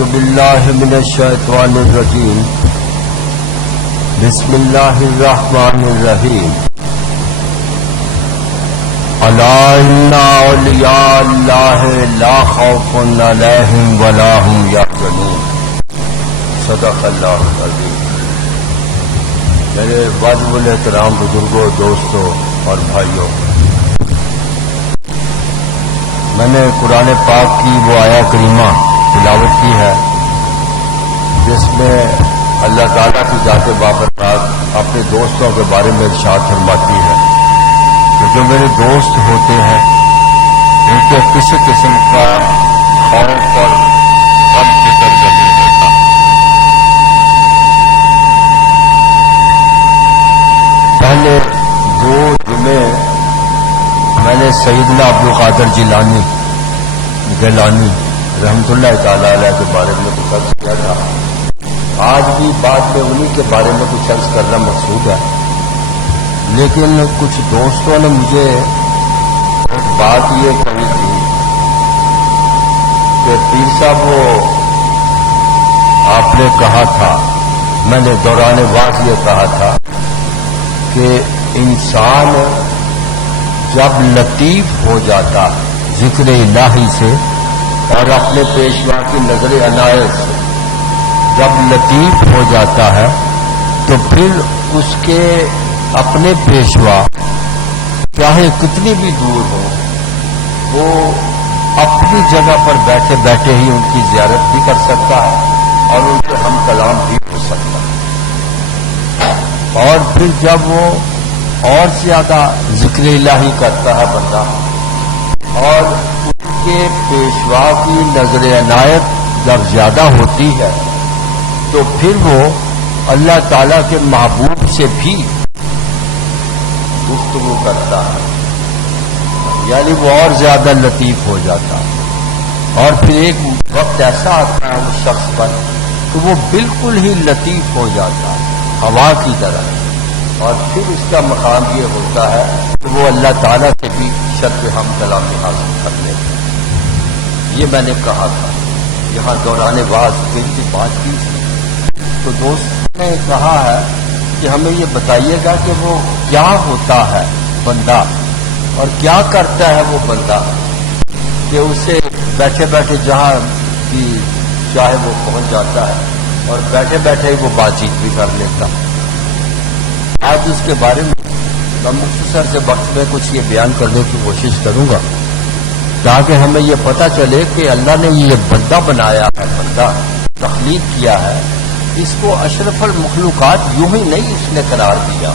اعوذ باللہ من الشیطان الرجیم بسم اللہ الرحمن الرحیم الا ان اولیاء اللہ لا خوف علیہم ولا هم یحزنون صدق اللہ العظیم۔ میرے واجب الاحترام بزرگوں، دوستوں اور بھائیوں، میں نے قرآن پاک کی وہ آیہ کریمہ تلاوت کی ہے جس میں اللہ تعالیٰ کی ذات بابرکات اپنے دوستوں کے بارے میں ارشاد فرماتی ہے کہ جو میرے دوست ہوتے ہیں ان کو کسی قسم کا خوف اور غم فکر نہیں ہوتا۔ پہلے دو جمعے میں نے سیدنا عبدالقادر جیلانی رحمت اللہ تعالی علیہ کے بارے میں کچھ عرض کیا تھا۔ آج بھی بعد میں انہی کے بارے میں کچھ عرض کرنا مقصود ہے، لیکن کچھ دوستوں نے مجھے ایک بات یہ کہی تھی کہ پیر صاحب وہ آپ نے کہا تھا، میں نے دوران وعظ یہ کہا تھا کہ انسان جب لطیف ہو جاتا ذکر الہی سے اور اپنے پیشوا کی نظر عنایت سے جب لطیف ہو جاتا ہے تو پھر اس کے اپنے پیشوا چاہے کتنی بھی دور ہو وہ اپنی جگہ پر بیٹھے بیٹھے ہی ان کی زیارت بھی کر سکتا ہے اور ان سے ہم کلام بھی ہو سکتا ہے۔ اور پھر جب وہ اور زیادہ ذکر الہی کرتا ہے بندہ اور اس کے پیشوا کی نظر عنایت جب زیادہ ہوتی ہے تو پھر وہ اللہ تعالی کے محبوب سے بھی گفتگو کرتا ہے، یعنی وہ اور زیادہ لطیف ہو جاتا ہے۔ اور پھر ایک وقت ایسا آتا ہے اس شخص پر کہ وہ بالکل ہی لطیف ہو جاتا ہے ہوا کی طرح، اور پھر اس کا مقام یہ ہوتا ہے کہ وہ اللہ تعالیٰ سے بھی شرف ہم کلامی حاصل کر لیتے ہیں۔ یہ میں نے کہا تھا یہاں دوران بعض کی بات کی تھی تو دوست نے کہا ہے کہ ہمیں یہ بتائیے گا کہ وہ کیا ہوتا ہے بندہ اور کیا کرتا ہے وہ بندہ کہ اسے بیٹھے بیٹھے جہاں کی چاہے وہ پہنچ جاتا ہے اور بیٹھے بیٹھے ہی وہ بات چیت بھی کر لیتا ہے۔ آج اس کے بارے میں مختصر سے وقت میں کچھ یہ بیان کرنے کی کوشش کروں گا تاکہ ہمیں یہ پتہ چلے کہ اللہ نے یہ بندہ بنایا ہے، بندہ تخلیق کیا ہے، اس کو اشرف المخلوقات یوں ہی نہیں اس نے قرار دیا،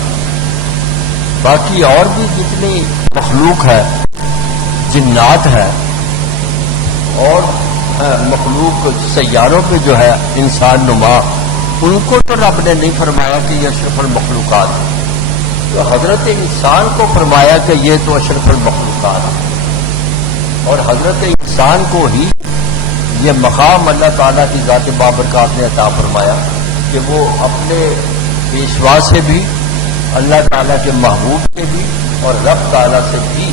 باقی اور بھی جتنی مخلوق ہے، جنات ہے اور مخلوق سیاروں پہ جو ہے انسان نما، ان کو تو رب نے نہیں فرمایا کہ یہ اشرف المخلوقات ہے، تو حضرت انسان کو فرمایا کہ یہ تو اشرف المخلوقات ہے، اور حضرت انسان کو ہی یہ مقام اللہ تعالیٰ کی ذات بابرکات نے عطا فرمایا کہ وہ اپنے پیشوا سے بھی، اللہ تعالیٰ کے محبوب سے بھی اور رب تعالیٰ سے بھی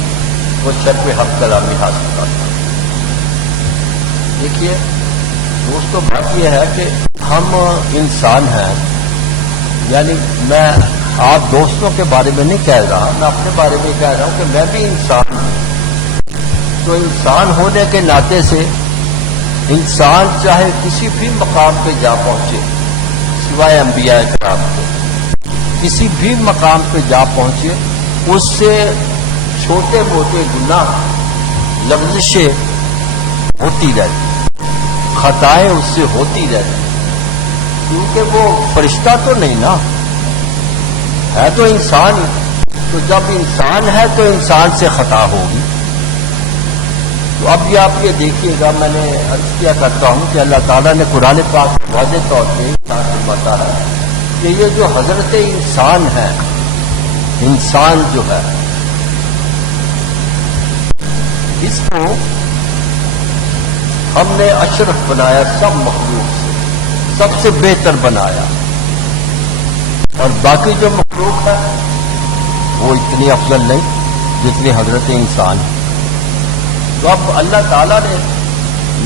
وہ شرف حق کلامی حاصل کرتا ہے۔ دیکھیے دوستو، بات یہ ہے کہ ہم انسان ہیں، یعنی میں آپ دوستوں کے بارے میں نہیں کہہ رہا، میں اپنے بارے میں کہہ رہا ہوں کہ میں بھی انسان ہوں۔ تو انسان ہونے کے ناطے سے انسان چاہے کسی بھی مقام پہ جا پہنچے سوائے انبیاء کرام کے، کسی بھی مقام پہ جا پہنچے اس سے چھوٹے موٹے گناہ لغزشیں ہوتی رہتی، خطائیں اس سے ہوتی رہتی، کیونکہ وہ فرشتہ تو نہیں نا، ہے تو انسان ہی، تو جب انسان ہے تو انسان سے خطا ہوگی۔ تو اب یہ آپ یہ دیکھیے گا، میں نے عرض کیا کرتا ہوں کہ اللہ تعالیٰ نے قرآن پاک واضح طور پہ فرماتا ہے کہ یہ جو حضرت انسان ہے، انسان جو ہے اس کو ہم نے اشرف بنایا، سب مخلوق سے سب سے بہتر بنایا، اور باقی جو مخلوق ہے وہ اتنی افضل نہیں جتنی حضرت انسان ہے۔ تو اب اللہ تعالیٰ نے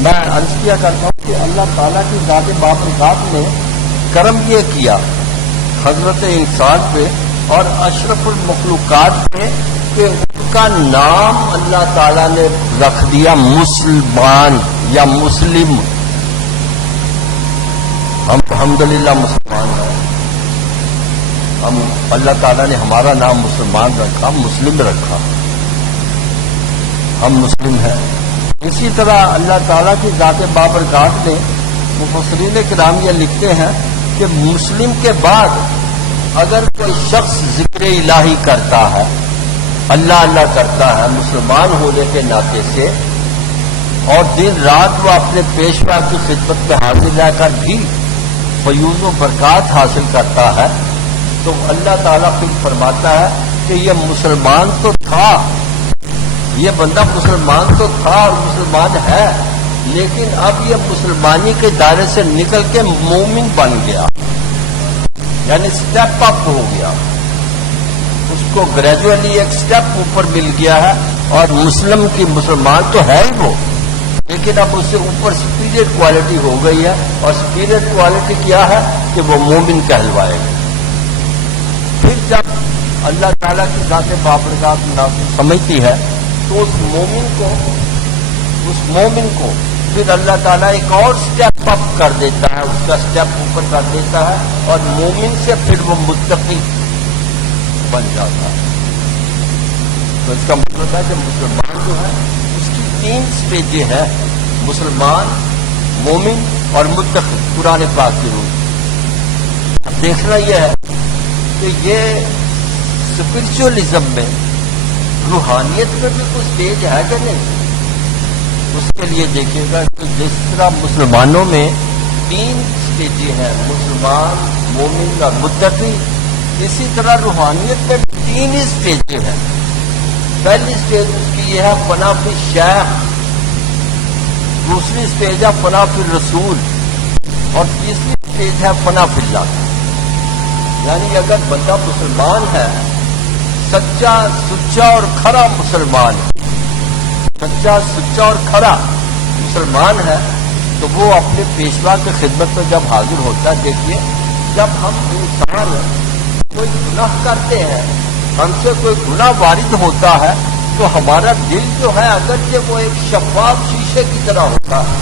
میں عرض کیا کرتا ہوں کہ اللہ تعالیٰ کی ذات بابرکات نے کرم یہ کیا حضرت انسان پہ اور اشرف المخلوقات پہ کہ ان کا نام اللہ تعالیٰ نے رکھ دیا مسلمان یا مسلم. ہم الحمدللہ مسلمان ہیں. ہم اللہ تعالیٰ نے ہمارا نام مسلمان رکھا، مسلم رکھا، ہم مسلم ہیں. اسی طرح اللہ تعالیٰ کی ذات بابرکات نے مفسرین کرام یہ لکھتے ہیں کہ مسلم کے بعد اگر کوئی شخص ذکر الہی کرتا ہے، اللہ اللہ کرتا ہے مسلمان ہونے کے ناطے سے، اور دن رات وہ اپنے پیشوا کی خدمت میں حاضر رہ کر بھی فیوز و برکات حاصل کرتا ہے، تو اللہ تعالیٰ پھر فرماتا ہے کہ یہ مسلمان تو تھا، یہ بندہ مسلمان تو تھا اور مسلمان ہے، لیکن اب یہ مسلمانی کے دائرے سے نکل کے مومن بن گیا، یعنی سٹیپ اپ ہو گیا، اس کو گریجولی ایک سٹیپ اوپر مل گیا ہے. اور مسلمان تو ہے ہی وہ، لیکن اب اس سے اوپر سپیریئر کوالٹی ہو گئی ہے. اور سپیریئر کوالٹی کیا ہے کہ وہ مومن کہلوائے گا. پھر جب اللہ تعالیٰ کی ذات بابرکات سمجھتی ہے تو اس مومن کو پھر اللہ تعالیٰ ایک اور سٹیپ اپ کر دیتا ہے، اس کا سٹیپ اوپر کر دیتا ہے، اور مومن سے پھر وہ متقی بن جاتا ہے. تو اس کا مطلب ہے کہ مسلمان جو ہے اس کی 3 سٹیجیں ہیں: مسلمان، مومن اور متقی. قرآن پاک کی روح اب دیکھنا یہ ہے کہ یہ اسپرچولیزم میں روحانیت میں بھی کچھ سٹیج ہے کہ نہیں. اس کے لیے دیکھیے گا کہ جس طرح مسلمانوں میں 3 سٹیجیں ہیں: مسلمان، مومن اور متقی، اسی طرح روحانیت میں بھی 3 ہی سٹیجیں ہیں. پہلی سٹیج اس کی یہ ہے فنا فی الشیخ، دوسری سٹیج ہے فنا فی الرسول، اور تیسری سٹیج ہے فنا فی اللہ. یعنی اگر بندہ مسلمان ہے، سچا اور کھرا مسلمان، سچا اور کھرا مسلمان ہے، تو وہ اپنے پیشوا کی خدمت میں جب حاضر ہوتا ہے. دیکھیے جب ہم انسان کوئی گناہ کرتے ہیں، ہم سے کوئی گناہ وارد ہوتا ہے، تو ہمارا دل جو ہے اگرچہ وہ ایک شفاف شیشے کی طرح ہوتا ہے،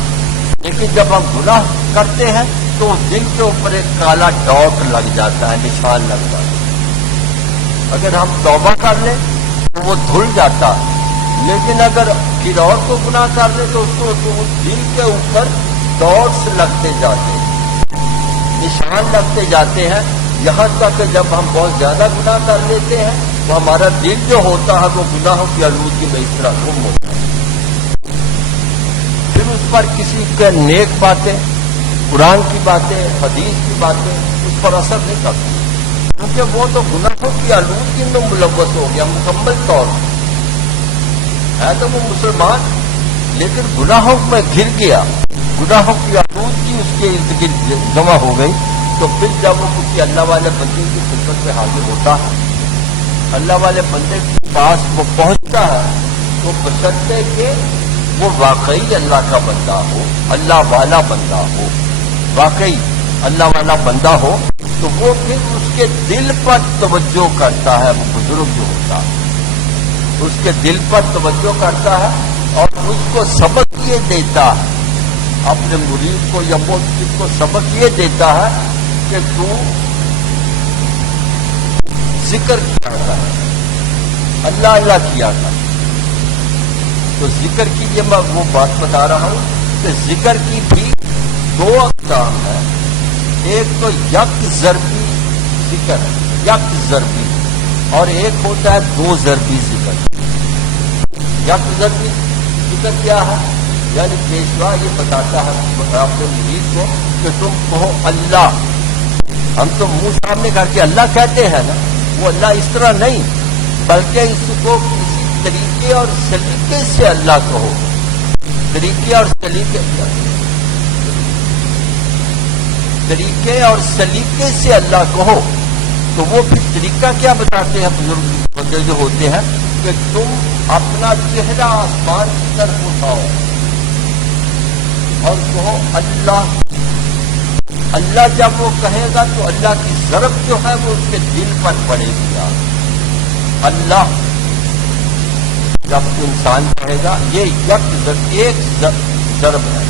لیکن جب ہم گناہ کرتے ہیں تو دل کے اوپر ایک کالا ڈاٹ لگ جاتا ہے، نشان لگ جاتا ہے. اگر ہم توبہ کر لیں تو وہ دھل جاتا ہے، لیکن اگر پھر اور کو گناہ کر لیں تو اس کو دل کے اوپر ڈاٹس لگتے جاتے ہیں، نشان لگتے جاتے ہیں، یہاں تک کہ جب ہم بہت زیادہ گناہ کر لیتے ہیں تو ہمارا دل جو ہوتا ہے وہ گناہوں کی آلودگی میں اس طرح گم ہوتا ہے. پھر اس پر کسی کے نیک باتیں، قرآن کی باتیں، حدیث کی باتیں اس پر اثر نہیں کرتی، کیونکہ وہ تو گناہوں کی آلودگی میں ملوث ہو گیا مکمل طور پر. ہے تو وہ مسلمان، لیکن گناہوں میں گر گیا، گناہوں کی آلودگی اس کے ارد گرد جمع ہو گئی. تو پھر جب وہ کسی اللہ والے بندے کی خدمت میں حاضر ہوتا ہے، اللہ والے بندے کے پاس وہ پہنچتا ہے، تو بشرطے کہ وہ واقعی اللہ کا بندہ ہو، اللہ والا بندہ ہو، واقعی اللہ والا بندہ ہو، تو وہ پھر اس کے دل پر توجہ کرتا ہے. وہ بزرگ جو ہوتا ہے اس کے دل پر توجہ کرتا ہے اور اس کو سبق یہ دیتا ہے، اپنے مرید کو یا مرشد کو سبق یہ دیتا ہے کہ تو ذکر کیا کر، اللہ اللہ کیا کر. تو ذکر کی یہ میں وہ بات بتا رہا ہوں کہ ذکر کی بھی 2 اقسام ہیں. ایک تو یک ضربی ذکر ہے، یک ضربی، اور ایک ہوتا ہے 2 ضربی ذکر. یک ضربی ذکر کیا ہے؟ یعنی پیشوا یہ بتاتا ہے اپنے مرید کو کہ تم کہو اللہ. ہم تو منہ سامنے کر کے اللہ کہتے ہیں نا، وہ اللہ اس طرح نہیں، بلکہ اس کو کسی طریقے اور سلیقے سے اللہ کہو. طریقے اور سلیقے سے اللہ کہو. تو وہ پھر طریقہ کیا بتاتے ہیں بزرگ بندے جو ہوتے ہیں کہ تم اپنا چہرہ آسمان کی طرف اٹھاؤ، اور کہو اللہ۔ اللہ جب وہ کہے گا تو اللہ کی ضرب جو ہے وہ اس کے دل پر پڑے گی۔ اللہ جب انسان کہے گا یہ ایک ضرب ہے،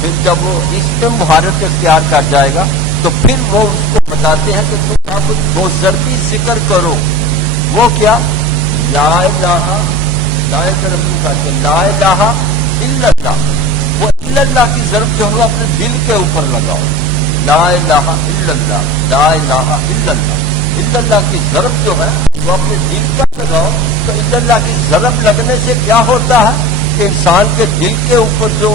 پھر جب وہ اس پہ مہارت اختیار کر جائے گا تو پھر وہ اس کو بتاتے ہیں کہ تم اب دو ضربی ذکر کرو۔ وہ کیا؟ لا الہ، لا الہ الا اللہ۔ وہ الا اللہ کی ضرب جو ہے اپنے دل کے اوپر لگاؤ۔ لا الہ الا اللہ، لا الہ الا اللہ۔ الا اللہ کی ضرب جو ہے وہ اپنے دل پر لگاؤ۔ تو الا اللہ کی ضرب لگنے سے کیا ہوتا ہے کہ انسان کے دل کے اوپر جو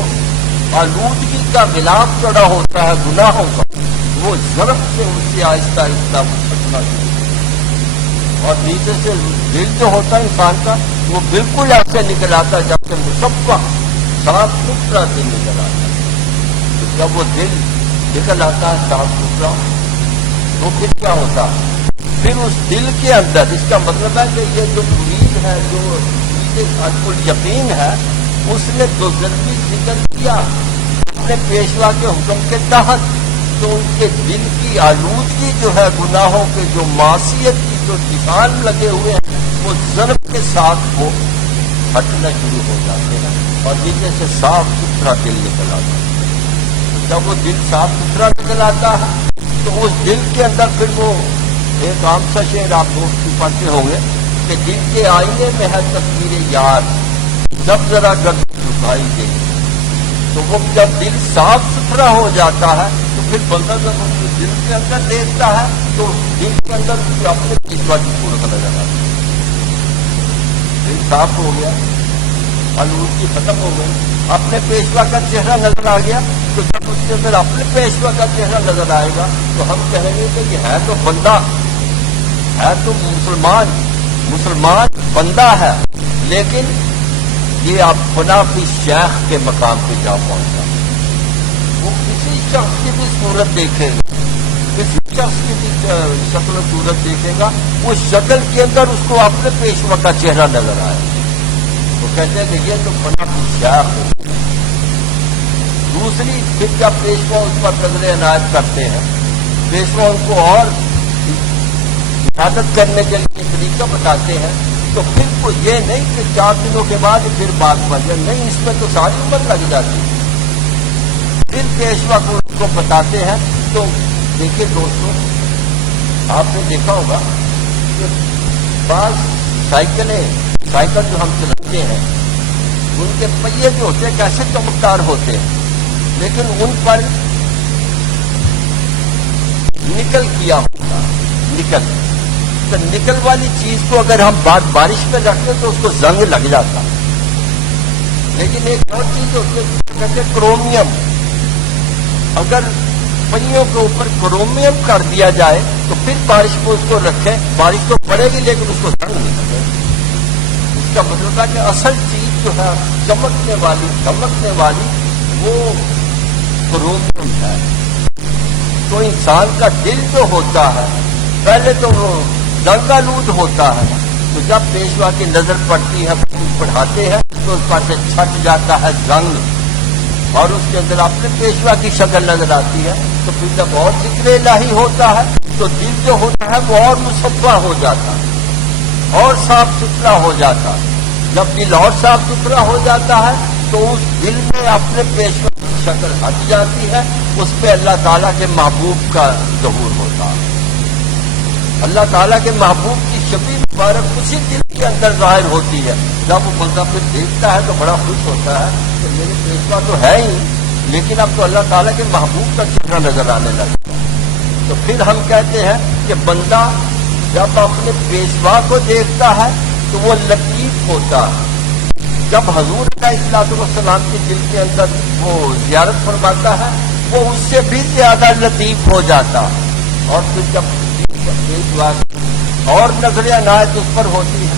آلودگی کا غلاف چڑھا ہوتا ہے گناہوں کا، وہ ضرب سے ان سے آہستہ آہستہ پھٹنا شروع، اور نیچے سے دل جو ہوتا ہے انسان کا وہ بالکل ایسے نکل آتا ہے جب سے مصفا صاف ستھرا دل نکل آتا ہے۔ تو جب وہ دل نکل آتا ہے صاف ستھرا تو پھر کیا ہوتا ہے؟ پھر اس دل کے اندر، اس کا مطلب ہے کہ یہ جو مرید ہے، جو یقین ہے، اس نے دو ضربی ذکر کیا اپنے پیشوا کے حکم کے تحت، تو ان کے دل کی آلودگی جو ہے گناہوں کے، جو معصیت کی جو نشان لگے ہوئے ہیں، وہ ضرب کے ساتھ وہ ہٹنا شروع ہو جاتے ہیں اور نیچے سے صاف ستھرا دل نکل آتا ہے۔ جب وہ دل صاف ستھرا نکل آتا ہے تو اس دل کے اندر پھر وہ ایک عام سا شعر آپ دوست کی پڑھتے ہوں گے کہ دل کے آئینے میں ہے تصویر یار، جب ذرا گرد جھکائی دے۔ تو وہ جب دل صاف ستھرا ہو جاتا ہے تو پھر بندہ جب اس دل کے اندر دیکھتا ہے تو دل کے اندر اپنے پیشوا کی صورت نظر آتی ہے۔ دل صاف ہو گیا، آلودگی ختم ہو گئی، اپنے پیشوا کا چہرہ نظر آ گیا، تو جب اس کے اندر اپنے پیشوا کا چہرہ نظر آئے گا تو ہم کہیں گے کہ یہ ہے تو بندہ، ہے تو مسلمان بندہ ہے، لیکن یہ اپنا بھی شیخ کے مقام پہ جا پہنچا۔ وہ کسی شخص کی بھی صورت دیکھے گا، کسی شخص کی بھی شکل و صورت دیکھے گا، اس شکل کے اندر اس کو اپنے پیشوا کا چہرہ نظر آئے گا، وہ کہتے ہیں کہ یہ تو بنا بھی شیخ ہو۔ دوسری پھر جب پیشوا اس پر نظر عنایت کرتے ہیں، پیشوا ان کو اور حفاظت کرنے کے لیے طریقہ بتاتے ہیں، تو پھر کو یہ نہیں کہ 4 دنوں کے بعد پھر بات بن جائے، نہیں، اس میں تو ساری عمر لگ جاتی ہے۔ پھر پیشوا کو ان کو بتاتے ہیں۔ تو دیکھیے دوستوں، آپ نے دیکھا ہوگا کہ بعض سائیکل جو ہم چلاتے ہیں ان کے پہیے جو ہوتے ہیں کیسے چمکدار ہوتے ہیں، لیکن ان پر نکل کیا ہوتا، نکل والی چیز کو اگر ہم بارش میں رکھتے تو اس کو زنگ لگ جاتا، لیکن ایک اور چیز ہوتی ہے کہتے کرومیم، اگر پہیوں کے اوپر کرومیم کر دیا جائے تو پھر بارش کو اس کو رکھے، بارش تو پڑے گی لیکن اس کو زنگ نہیں لگے۔ اس کا مطلب ہے کہ اصل چیز جو ہے چمکنے والی وہ کرومیم ہے۔ تو انسان کا دل جو ہوتا ہے پہلے تو وہ زنگ آلود ہوتا ہے، تو جب پیشوا کی نظر پڑتی ہے، پڑھاتے ہیں تو اس پر سے چھٹ جاتا ہے زنگ، اور اس کے اندر اپنے پیشوا کی شکل نظر آتی ہے۔ تو پھر جب اور ذکر الہی ہوتا ہے تو دل جو ہوتا ہے وہ اور مصفا ہو جاتا ہے اور صاف ستھرا ہو جاتا ہے۔ جب دل اور صاف ستھرا ہو جاتا ہے تو اس دل میں اپنے پیشوا کی شکل ہٹ جاتی ہے، اس پہ اللہ تعالیٰ کے محبوب کا ظہور ہوتا ہے۔ اللہ تعالیٰ کے محبوب کی شبیہ مبارک اسی دل کے اندر ظاہر ہوتی ہے۔ جب وہ بندہ پھر دیکھتا ہے تو بڑا خوش ہوتا ہے کہ میرے پیشوا تو ہے ہی، لیکن اب تو اللہ تعالیٰ کے محبوب کا چہرہ نظر آنے لگتا ہے۔ تو پھر ہم کہتے ہیں کہ بندہ جب اپنے پیشوا کو دیکھتا ہے تو وہ لطیف ہوتا ہے۔ جب حضور علیہ السلام کے دل کے اندر وہ زیارت فرماتا ہے وہ اس سے بھی زیادہ لطیف ہو جاتا ہے، اور پھر جب اور نظر عنایت اس پر ہوتی ہے،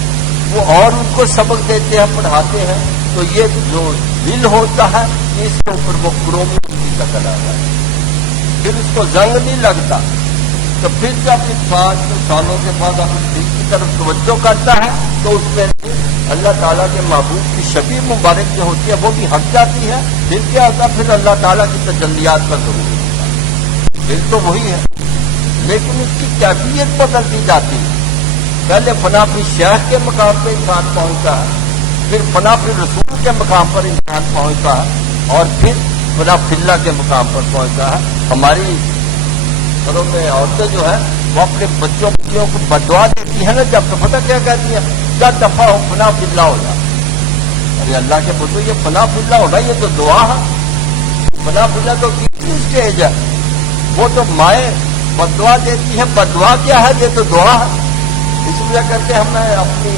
وہ اور ان کو سبق دیتے ہیں، پڑھاتے ہیں، تو یہ جو دل ہوتا ہے اس کے اوپر وہ کرومیم کی شکل آتا ہے، پھر اس کو زنگ نہیں لگتا۔ تو پھر جب 5 سالوں کے بعد اپنے دل کی طرف توجہ کرتا ہے تو اس میں اللہ تعالیٰ کے محبوب کی شفیع مبارک جو ہوتی ہے وہ بھی ہٹ جاتی ہے، پھر کیا ہوتا ہے؟ پھر اللہ تعالیٰ کی تجلیات کا ضرور ہوتا ہے، دل تو وہی ہے لیکن اس کی کیفیت بدلتی جاتی ہے۔ پہلے فنا فی شیخ کے مقام پہ انسان پہنچتا ہے، پھر فنا فی رسول کے مقام پر انسان پہنچتا ہے، اور پھر فنا فی اللہ کے مقام پر پہنچتا ہے۔ ہماری گھروں میں عورتیں جو ہے وہ اپنے بچوں کو بدعا دیتی ہیں نا، جب تو پتہ کیا کہتی ہیں؟ کیا دفعہ ہو فنا فی اللہ ہو جائے۔ ارے اللہ کے بچوں، یہ فنا فی اللہ ہونا یہ تو دعا ہے، فنا فی اللہ تو کتنی اسٹیج ہے، وہ تو مائیں بدعا دیتی ہیں، بدعا کیا ہے؟ یہ تو دعا ہے۔ اس لیے کر کے ہمیں اپنی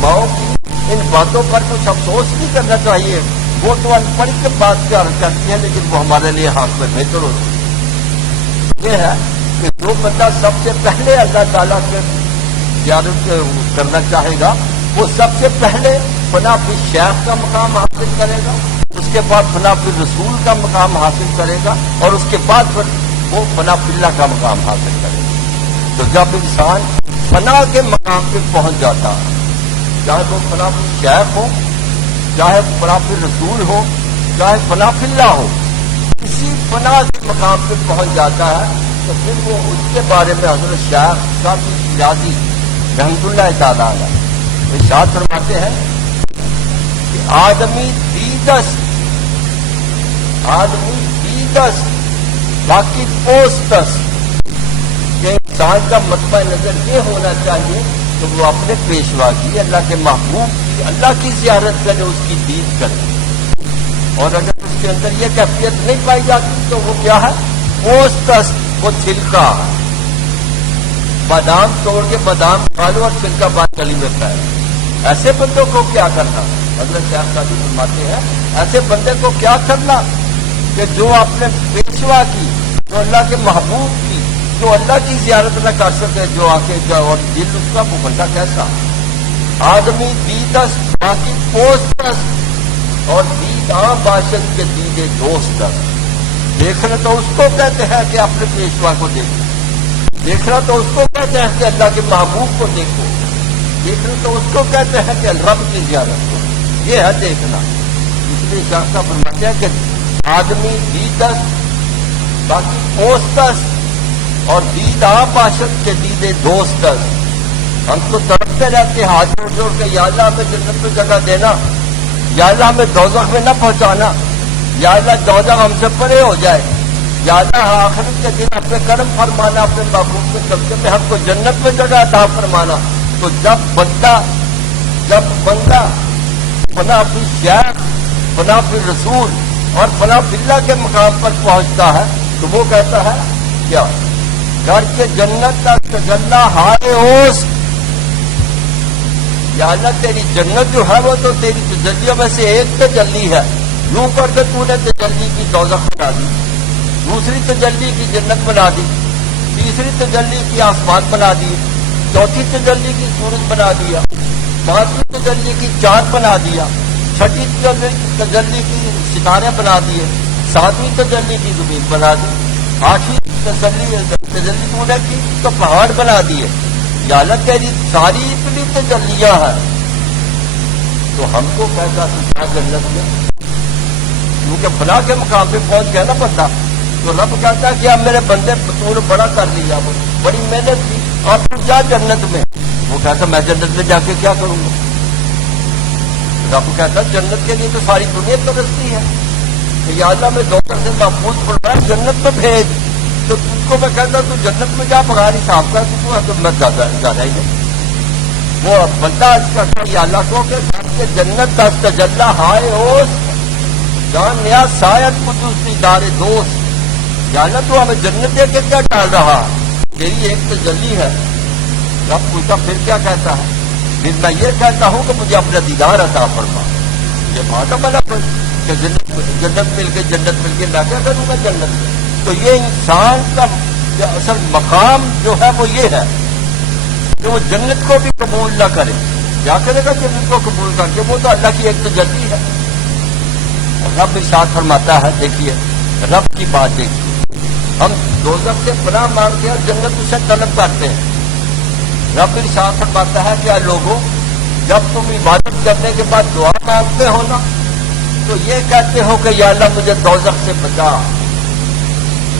ماؤں کی ان باتوں پر کچھ افسوس نہیں کرنا چاہیے، وہ تو ان پڑھ کے بات کرتی ہیں لیکن وہ ہمارے لیے ہاتھ میں بہتر ہوتی ہے۔ یہ ہے کہ جو بندہ سب سے پہلے اللہ تعالیٰ کے زیارت کرنا چاہے گا وہ سب سے پہلے فنا فی شیخ کا مقام حاصل کرے گا، اس کے بعد فنا فی رسول کا مقام حاصل کرے گا، اور اس کے بعد پھر وہ فنا فی اللہ کا مقام حاصل کرے گا۔ تو جب انسان فنا کے مقام پہ پہنچ جاتا ہے، چاہے وہ فنا فی شیخ ہو، چاہے فنا فی رسول ہو، چاہے فنا فی اللہ ہو، کسی فنا کے مقام پہ پہنچ جاتا ہے تو پھر وہ اس کے بارے میں حضرت شیخ صاحب شیرازی رحمۃ اللہ تعالی علیہ ارشاد فرماتے ہیں کہ آدمی دیدس باقی پوستس، کہ انسان کا مطمع نظر یہ ہونا چاہیے کہ وہ اپنے پیشوا کی، اللہ کے محبوب کی، اللہ کی زیارت کرے، اس کی دید کرے، اور اگر اس کے اندر یہ کیفیت نہیں پائی جاتی تو وہ کیا ہے؟ پوستس، وہ چھلکا ہے۔ بادام توڑ کے بادام کھا لو اور چھلکا بات گلی میں کھائے، ایسے بندوں کو کیا کرنا؟ حضرت شیخ صاحب فرماتے ہیں ایسے بندے کو کیا کرنا کہ جو اپنے پیشوا کی، جو اللہ کے محبوب کی، جو اللہ کی زیارت نہ کر سکے، جو آنکھیں جو اور دل اس کا، وہ بندہ کیسا؟ آدمی دیدس باقی پوستس، اور دید باشد کے دیدے دوستس۔ دیکھنا تو اس کو کہتے ہیں کہ اپنے پیشوا کو دیکھو، دیکھنا تو اس کو کہتے ہیں کہ اللہ کے محبوب کو دیکھو، دیکھنا تو اس کو کہتے ہیں کہ رب کی زیارت کو، یہ ہے دیکھنا۔ اس لیے شاہ صاحب فرماتے ہیں کہ آدمی دیدس باقی پوستس، اور دید باشد کے دیدے دوستس۔ ہم تو تڑپتے رہتے ہیں ہاتھ جوڑ جوڑ کے، یا اللہ ہمیں جنت میں جگہ دینا، یا اللہ ہمیں دوزخ میں نہ پہنچانا، یا اللہ دوزخ ہم سے پرے ہو جائے، یا اللہ آخرت کے دن اپنے کرم فرمانا، اپنے محبوب کے صدقے میں ہم کو جنت میں جگہ عطا فرمانا۔ تو جب بندہ فنا فی شیخ، فنا فی رسول اور فنا فی اللہ کے مقام پر پہنچتا ہے تو وہ کہتا ہے کیا؟ گھر کے جنت تک تجلی ہائے اوس، یا اللہ تیری جنت جو ہے وہ تو تیری تجلیوں میں سے ایک تجلی ہے، یوں کر کے تو نے تجلی کی دوزخ بنا دی، دوسری تجلی کی جنت بنا دی، تیسری تجلی کی آسمان بنا دی، چوتھی تجلی کی سورج بنا دیا، پانچویں تجلی کی چاند بنا دیا، چھٹی تجلی کی ستارے بنا دیے، ساتویں تجلی کی زمین بنا دی، آٹھویں تجلی تو نے کی تو پہاڑ بنا دیے۔ یا اللہ تیری ساری اتنی تجلیاں ہیں تو ہم کو کیسا سکھا جنت میں؟ کیونکہ فلاں کے مقام پہ پہنچ گیا نا بندہ، تو رب کہتا ہے کہ اب میرے بندے تو نے بڑا کر لیا، بڑی محنت کی، اب تو جا جنت میں۔ وہ کہتا میں جنت میں جا کے کیا کروں گا؟ رب کہتا جنت کے لیے تو ساری دنیا ترستی ہے کہ یا اللہ میں دوزخ سے محفوظ پڑ رہا ہے، جنت میں بھیج۔ تو تم کو میں کہتا تو جنت میں جا بغیر حساب کر تو میں جا رہا ہی ہے۔ وہ بندہ کہتا یا اللہ کو کہ جنت دست تجلی ہائے اوس، جان نیا شاید قدوسی دار دوست۔ یا اللہ تو ہمیں جنت دے کے کیا ڈال رہا؟ تیری ایک تجلی ہے۔ رب پوچھتا پھر کیا کہتا ہے؟ پھر میں یہ کہتا ہوں کہ مجھے اپنا دیدار عطا فرما۔ یہ بات ہے بنا کہ جنت مل کے میں کیا کروں گا جنت میں؟ تو یہ انسان کا اصل مقام جو ہے وہ یہ ہے کہ وہ جنت کو بھی قبول نہ کرے۔ کیا کرے گا جنت کو قبول کر کے؟ وہ تو اللہ کی ایک تجلی ہے۔ رب ارشاد فرماتا ہے، دیکھیے رب کی بات دیکھیے، ہم دوزخ سے پناہ مانگتے ہیں، جنت اسے طلب کرتے ہیں۔ رب ارشاد فرماتا ہے کیا لوگوں جب تم عبادت کرنے کے بعد دعا مانگتے ہو نا تو یہ کہتے ہو کہ یا اللہ مجھے دوزخ سے بچا،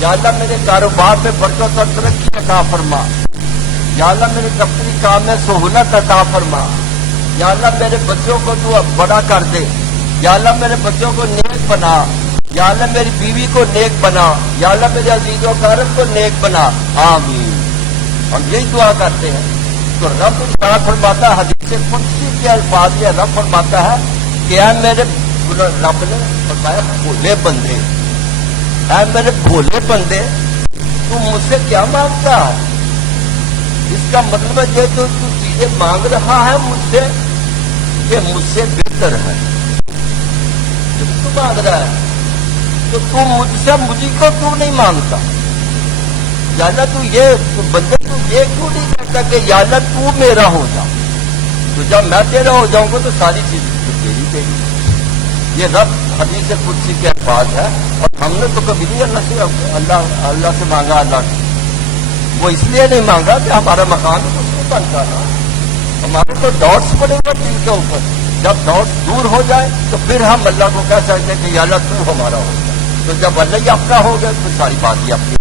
یا اللہ میرے کاروبار میں برکت اور ترقی عطا فرما، یا اللہ میرے دفتری کام میں سہولت عطا فرما، یا اللہ میرے بچوں کو تو بڑا کر دے، یا اللہ میرے بچوں کو نیک بنا، یا اللہ میری بیوی کو نیک بنا، یا اللہ میرے عزیز و اقارب کو نیک بنا، آمین۔ ہم یہی دعا کرتے ہیں تو رب ارشاد فرماتا ہے، حدیث قدسی کے الفاظ یہ رب فرماتا ہے کہ اے میرے رب نے فرمایا بھولے بندے، اے میرے بھولے بندے تو مجھ سے کیا مانگتا ہے؟ اس کا مطلب ہے یہ تو چیزیں مانگ رہا ہے مجھ سے یہ مجھ سے بہتر ہے، جب تو مانگ رہا ہے تو تم مجھ سے مجھے کو کیوں نہیں مانگتا؟ یا اللہ تو یہ بندے تو یہ کیوں نہیں کہتا کہ یا اللہ تو میرا ہو جا، تو جب میں تیرا ہو جاؤں گا تو ساری چیزیں تیری تیری۔ یہ رب حدیث قدسی کے الفاظ ہے، اور ہم نے تو کبھی نہیں اللہ سے مانگا، اللہ سے وہ اس لیے نہیں مانگا کہ ہمارا مکان کچھ نہیں بنتا نا، ہمارے تو ڈاٹس پڑے گا دل کے اوپر، جب ڈاٹس دور ہو جائے تو پھر ہم اللہ کو کہہ سکتے ہیں کہ یا اللہ تو ہمارا ہو جائے، تو جب اللہ ہی اپنا ہو گیا تو ساری بات ہی اپنی۔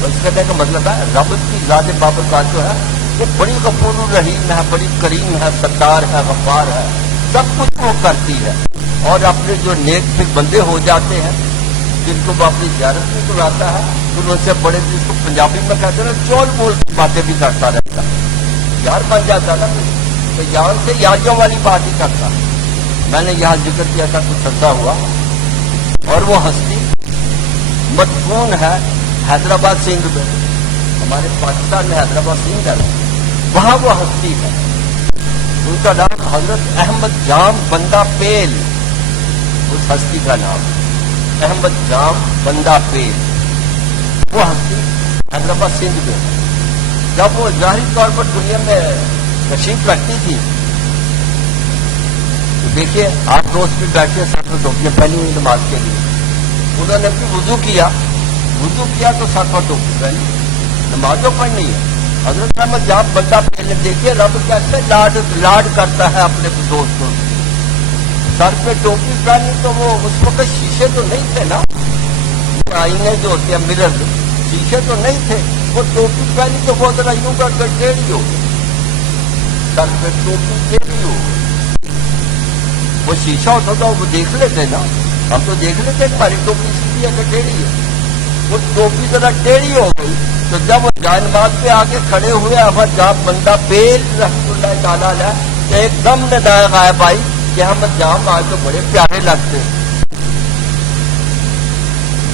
تو اس کہنے کا مطلب ہے رب کی ذات بابرکات جو ہے وہ بڑی غفور الرحیم ہے، بڑی کریم ہے، ستار ہے، غفار ہے، سب کچھ وہ کرتی ہے، اور اپنے جو نیک پھر بندے ہو جاتے ہیں جن کو وہ اپنی زیارت میں بلاتا ہے تو ان سے بڑے جس کو پنجابی میں کہتے ہیں چول بول کی باتیں بھی کرتا رہتا ہے، یار بن جاتا نا، تو یار سے یاریوں والی بات ہی کرتا۔ میں نے یہاں ذکر کیا تھا کچھ عرصہ ہوا، اور وہ ہستی مدفون ہے حیدرآباد سندھ میں، ہمارے پاکستان میں حیدرآباد سندھ ہے، وہاں وہ ہستی ہے، ان کا نام حضرت احمد جام بندہ پیل، اس ہستی کا نام احمد جام بندہ پیل، وہ ہستی حیدرآباد سندھ میں۔ جب وہ ظاہری طور پر دنیا میں تشریف رکھتی تھی تو دیکھیے آپ دوست بھی بیٹھے ساتھ میں ٹوپیاں پہنی ہوئی نماز کے لیے، انہوں نے بھی وضو کیا تو ساتھ میں ٹوپی پہنی، نمازوں پڑھنی ہے۔ حضرت احمد جام بندہ پیل نے دیکھیے رب کیسے لاڈ کرتا ہے اپنے دوستوں سے، سر پہ ٹوپی پہنی تو وہ اس وقت شیشے تو نہیں تھے نا، آئینے جو ہوتے ہیں مرر، شیشے تو نہیں تھے، وہ ٹوپی پہنی تو وہ ذرا یوں کر کے ٹیڑھی ہو گئی، سر پہ ٹوپی ٹیڑھی ہو گئی، وہ شیشہ ہوتا تھا وہ دیکھ لیتے نا، ہم تو دیکھ لیتے ہماری ٹوپی سیدھی ہے کہ ٹیڑھی ہے، وہ ٹوپی ذرا ٹیڑھی ہو گئی، تو جب وہ جائے نماز پہ آگے کھڑے ہوئے احمد جام بندہ پیل رحمۃ اللہ تعالیٰ علیہ تو ایک دم ندائے غائب آئی کہ احمد جام آج تو بڑے پیارے لگتے ہیں۔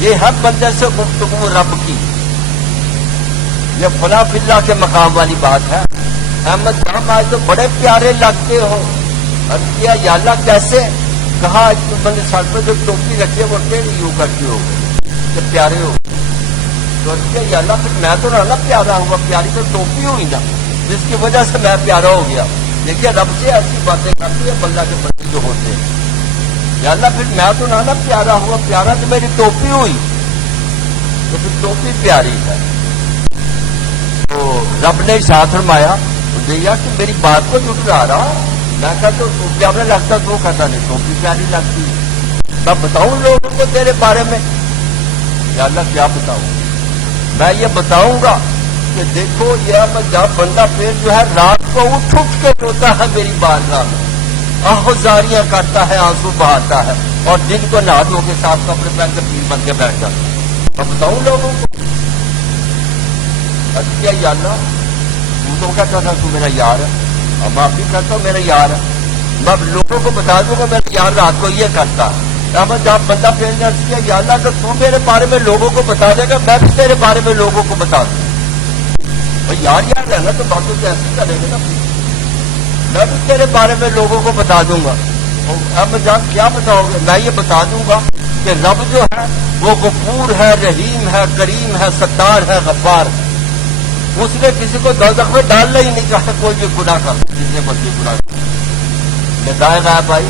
یہ ہر بندے سے گفتگو رب کی، یہ فنا فی اللہ کے مقام والی بات ہے، احمد جام آج تو بڑے پیارے لگتے ہو، عرض کیا یا اللہ کیسے؟ کہا میں نے سر پہ جو ٹوپی رکھی ہے وہ ٹیڑھی یوں کرتی ہو گئی کہ پیارے ہو، تو عرض کیا یا اللہ پھر میں تو نہ پیارا ہوا، پیاری تو ٹوپی ہوئی نا جس کی وجہ سے میں پیارا ہو گیا۔ دیکھیے رب سے ایسی باتیں کرتی ہے بندہ کے بندے جو ہوتے ہیں، یا اللہ پھر میں تو نہ پیارا ہوا، پیارا تو میری ٹوپی ہوئی، تو پھر ٹوپی پیاری ہے۔ تو رب نے ساتھ فرمایا بھیا کہ میری بات کو جھٹلا رہا، میں کہا تو پیارا لگتا، تو کہتا نہیں ٹوپی پیاری لگتی ہے، میں بتاؤں لوگوں کو تیرے بارے میں؟ یا اللہ کیا بتاؤں؟ میں یہ بتاؤں گا کہ دیکھو یہ احمد جام بندہ پیر جو ہے رات کو اٹھ کے روتا ہے میری بارگاہ میں، آہوازاریاں کرتا ہے، آنسو بہاتا ہے، اور دن کو نہا دھو کے صاف کپڑے پہن کے پیر بن کے بیٹھ جاتا ہے، میں بتاؤں لوگوں کو؟ کیا یا اللہ تو کہتا تھا تو میرا یار ہے، اب آپ بھی کہتا ہوں میرا یار ہے، میں لوگوں کو بتا دوں گا میرا یار رات کو یہ کرتا ہے۔ احمد جام بندہ پیر نے کیا یا اللہ اگر تو میرے بارے میں لوگوں کو بتا دے گا میں بھی تیرے بارے میں لوگوں کو بتا دوں، بھائی یار رہنا تو باتوں سے ایسی کریں گے نا، میں بھی تیرے بارے میں لوگوں کو بتا دوں گا۔ احمد جان کیا بتاؤ گے؟ میں یہ بتا دوں گا کہ رب جو ہے وہ غفور ہے، رحیم ہے، کریم ہے، ستار ہے، غفار ہے، اس نے کسی کو دوزخ میں ڈالنا ہی نہیں چاہتا، کوئی بھی گناہ کر جس نے مرضی گناہ کر۔ ندائے غائب آئی،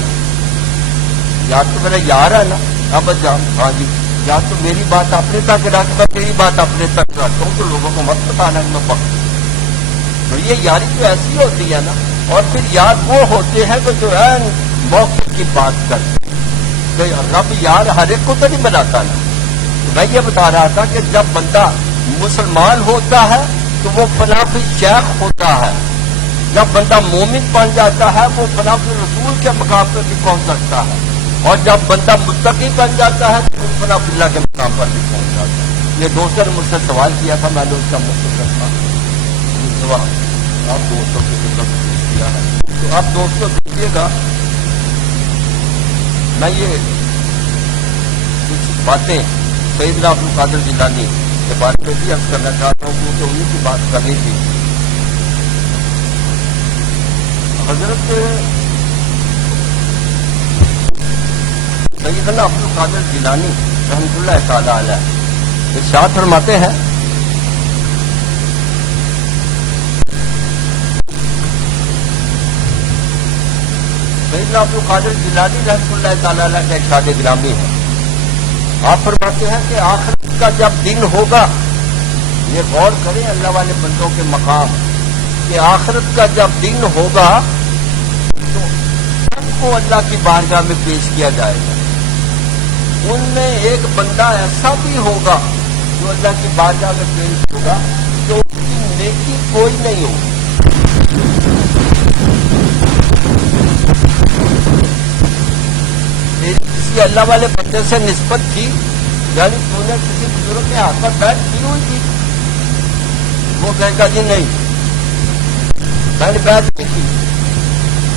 یا تو میرا یار ہے نا احمد جان، ہاں جی، یا تو میری بات اپنے تک رکھ، میں تیری بات اپنے تک رکھتا ہوں، تو لوگوں کو مت بتانا کہ میں تو یہ یاری تو ایسی ہوتی ہے نا. اور پھر یار وہ ہوتے ہیں کہ جو ہے موقع کی بات کرتے ہیں. رب یار ہر ایک کو تو نہیں بناتا نا. تو میں یہ بتا رہا تھا کہ جب بندہ مسلمان ہوتا ہے تو وہ فلاں شیخ ہوتا ہے. جب بندہ مومن بن جاتا ہے وہ فلاں رسول کے مقام پہ بھی پہنچ سکتا ہے. اور جب بندہ متقی بن جاتا ہے تو وہ فلاں اللہ کے مقام پر بھی پہنچ جاتا ہے. یہ دوستوں نے مجھ سے سوال کیا تھا, میں نے اس کا مختصر تھا سوال آپ دوستوں کی خدمت کیا ہے. تو آپ دوستوں دیکھیے گا, میں یہ کچھ باتیں سیدنا عبد القادر جیلانی کے بارے میں بھی عرض کرنا چاہتا ہوں کیونکہ انہیں کی بات کرنی تھی. حضرت سیدنا عبد القادر جیلانی رحمۃ اللہ تعالی علیہ ارشاد فرماتے ہیں سیدنا عبد القادر جیلانی رحمۃ اللہ تعالی علیہ کا ارشاد گرامی ہے. آپ فرماتے ہیں کہ آخرت کا جب دن ہوگا, یہ غور کریں اللہ والے بندوں کے مقام, کہ آخرت کا جب دن ہوگا تو سب کو اللہ کی بارگاہ میں پیش کیا جائے گا. ان میں ایک بندہ ایسا بھی ہوگا جو اللہ کی بارگاہ میں پیش ہوگا تو اس کی نیکی کوئی نہیں ہوگی. کسی اللہ والے بندے سے نسبت کی, یعنی تو نے کسی بزرگ کے ہاتھ پر بیٹھ کی ہوئی تھی, وہ کہے گا جی نہیں میں نے بیٹھ کی تھی.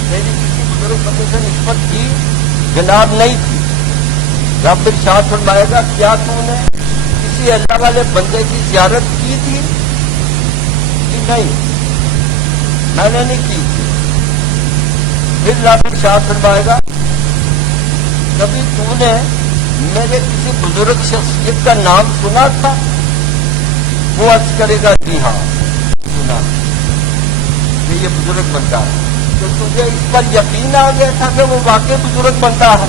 میری کسی بزرگ بندے سے نسبت کی جناب نہیں تھی. رب ارشاد فرمائے گا کیا تو نے کسی اللہ والے بندے کی زیارت کی تھی؟ کہ نہیں میں نے نہیں کی تھی. پھر رب ارشاد فرمائے گا کبھی تو نے میرے کسی بزرگ شخصیت کا نام سنا تھا؟ وہ عرض کرے گا جی ہاں سنا, کہ یہ بزرگ بندہ ہے. تو تجھے اس پر یقین آ گیا تھا کہ وہ واقعی بزرگ بندہ ہے؟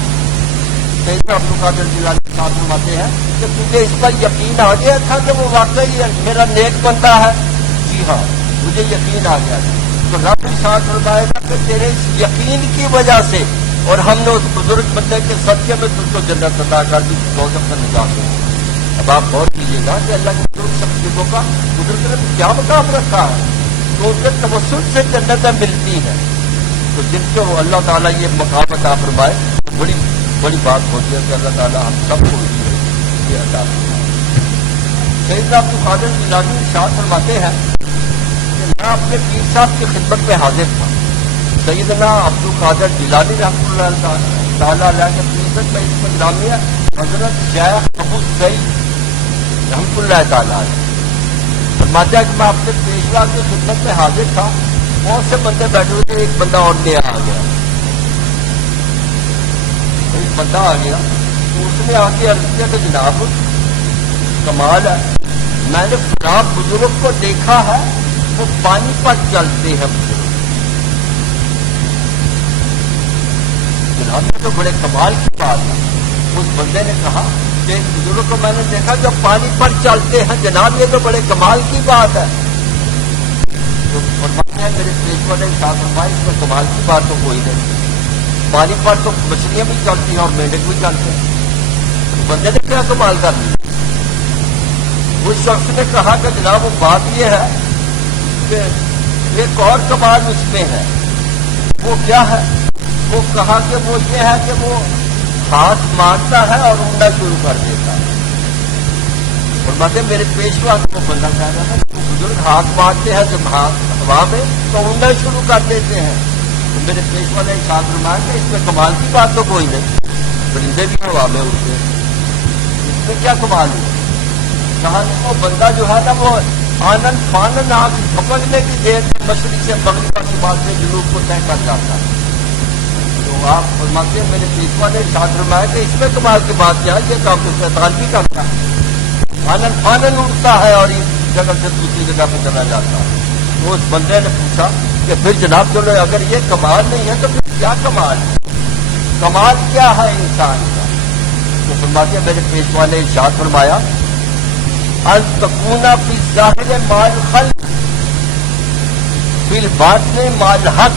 سیدنا عبد القادر جیلانی صاحب فرماتے ہیں کہ تجھے اس پر یقین آ گیا تھا کہ وہ واقعی میرا نیک بندہ ہے؟ جی ہاں مجھے یقین آ گیا تھا. تو رب ارشاد فرمائے گا کہ تیرے اس یقین کی وجہ سے اور ہم نے اس بزرگ بندے کے صدقے میں تم کو جنت عطا کر دی, دوزخ سے نجات ہو. اب آپ غور کیجیے گا کہ اللہ کے بزرگ شخصیتوں کا قدرت نے کیا مقام رکھا ہے, تو ان کے توسط سے جنتیں ملتی ہیں. تو جن کو اللہ تعالیٰ یہ مقام عطا فرمائے بڑی بات ہوتی ہے کہ اللہ تعالیٰ ہم سب کو یہ عطا فرمائے. سیدنا عبد القادر جیلانی ارشاد فرماتے ہیں کہ میں اپنے پیر صاحب کی خدمت میں حاضر تھا. سیدنا عبد القادر جیلانی رحمۃ اللہ تعالیٰ علیہ کے پیر میں اس پر نامی ہے حضرت شیخ ابو سعید رحمۃ اللہ تعالیٰ علیہ. فرماتے ہیں کہ میں اپنے پیشوا کی خدمت میں حاضر تھا, بہت سے بندے بیٹھے ہوئے تھے, ایک بندہ اور نیا آ گیا. ایک بندہ آ گیا تو اس نے آ کے عرض کیا کہ جناب کمال ہے, میں نے فلاں بزرگ کو دیکھا ہے وہ پانی پر چلتے ہیں بزرگ. جناب یہ تو بڑے کمال کی بات ہے. اس بندے نے کہا کہ ایک بزرگ کو میں نے دیکھا جو پانی پر چلتے ہیں, جناب یہ تو بڑے کمال کی بات ہے. تو فرماتے ہیں میرے پیشوا نے ارشاد فرمایا اس میں کمال کی بات تو کوئی نہیں, پانی پر تو مچھلیاں بھی چلتی ہیں اور مینڈک بھی چلتے ہیں. بندے نے کیا کمال کر لی؟ اس شخص نے کہا کہ جناب وہ بات یہ ہے کہ ایک اور کمال اس میں ہے. وہ کیا ہے؟ وہ کہا کہ وہ یہ ہے کہ وہ ہاتھ مارتا ہے اور اڑنا شروع کر دیتا ہے. فرماتے میرے پیشوا کو بندہ کہہ رہا ہے وہ بزرگ ہاتھ مارتے ہیں جب ہوا میں تو اڑنا شروع کر دیتے ہیں. تو میرے پیشوا نے ارشاد فرمایا کہ اس میں کمال کی بات تو کوئی نہیں, پرندے بھی ہوا میں اڑتے, اس میں کیا کمال ہے؟ کہا وہ بندہ جو ہے نا وہ آنند فانند آنکھ جھپکنے کی دیر میں مشرق سے مغرب کا شمال سے جنوب کو طے کر جاتا ہے. تو آپ فرماتے ہیں میرے پیشوا نے ارشاد فرمایا کہ اس میں کمال کی بات کیا ہے, یہ کام تو شیطان بھی کرتا ہے, آنند فانند اڑتا ہے اور اس جگہ سے دوسری جگہ پہ چلا جاتا ہے. تو اس بندے نے پوچھا کہ پھر جناب چلو اگر یہ کمال نہیں ہے تو پھر کیا کمال ہے؟ کمال کیا ہے انسان کا؟ تو فرماتے ہیں میرے پیشوا نے ارشاد فرمایا ان تکون فی الظاہر مال خلق, بالباطن مال حق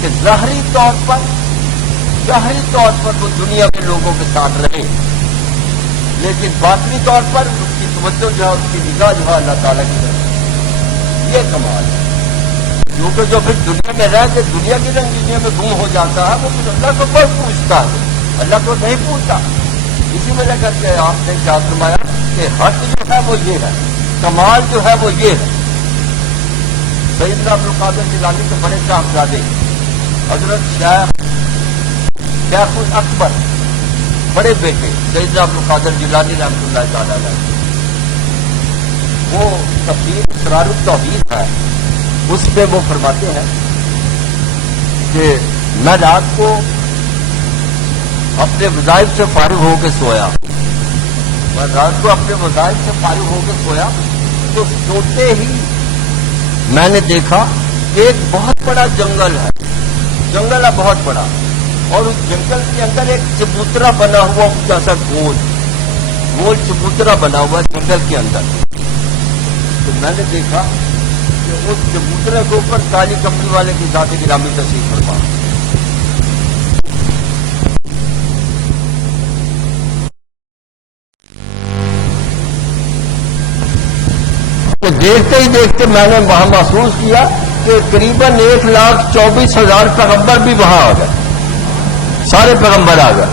کہ ظاہری طور پر وہ دنیا میں لوگوں کے ساتھ رہے، لیکن باطنی طور پر اس کی توجہ جو ہے، اس کی نگاہ جو ہے اللہ تعالیٰ کی طرف، یہ کمال ہے۔ کیونکہ جو پھر دنیا میں رہ کے دنیا کی رنگینیوں میں گم ہو جاتا ہے، وہ پھر اللہ کو بہت پوچھتا ہے، اللہ کو نہیں پوچھتا۔ اسی وجہ کر کے آپ نے کیا فرمایا کہ حق جو ہے وہ یہ ہے، کمال جو ہے وہ یہ ہے۔ سیدنا عبدالقادر جیلانی کے بڑے صاحبزادے حضرت شیخ الاکبر بڑے بیٹے سیدنا عبدالقادر جیلانی رحمۃ اللہ تعالی علیہ، وہ تفسیر اسرار التوحید ہے، اس میں وہ فرماتے ہیں کہ میں رات کو اپنے وظائف سے فارغ ہو کے سویا، تو سوتے ہی میں نے دیکھا کہ ایک بہت بڑا جنگل ہے بہت بڑا، اور اس جنگل کے اندر ایک چبوترا بنا ہوا جیسا گول چبوترا بنا ہوا جنگل کے اندر۔ تو میں نے دیکھا کہ اس چبوترے کے اوپر کالی کمری والے کی ذات گرامی تشریف فرما، تو دیکھتے ہی دیکھتے میں نے وہاں محسوس کیا کہ قریباً 1,24,000 پیغمبر بھی وہاں آ گئے، سارے پیغمبر آ گئے،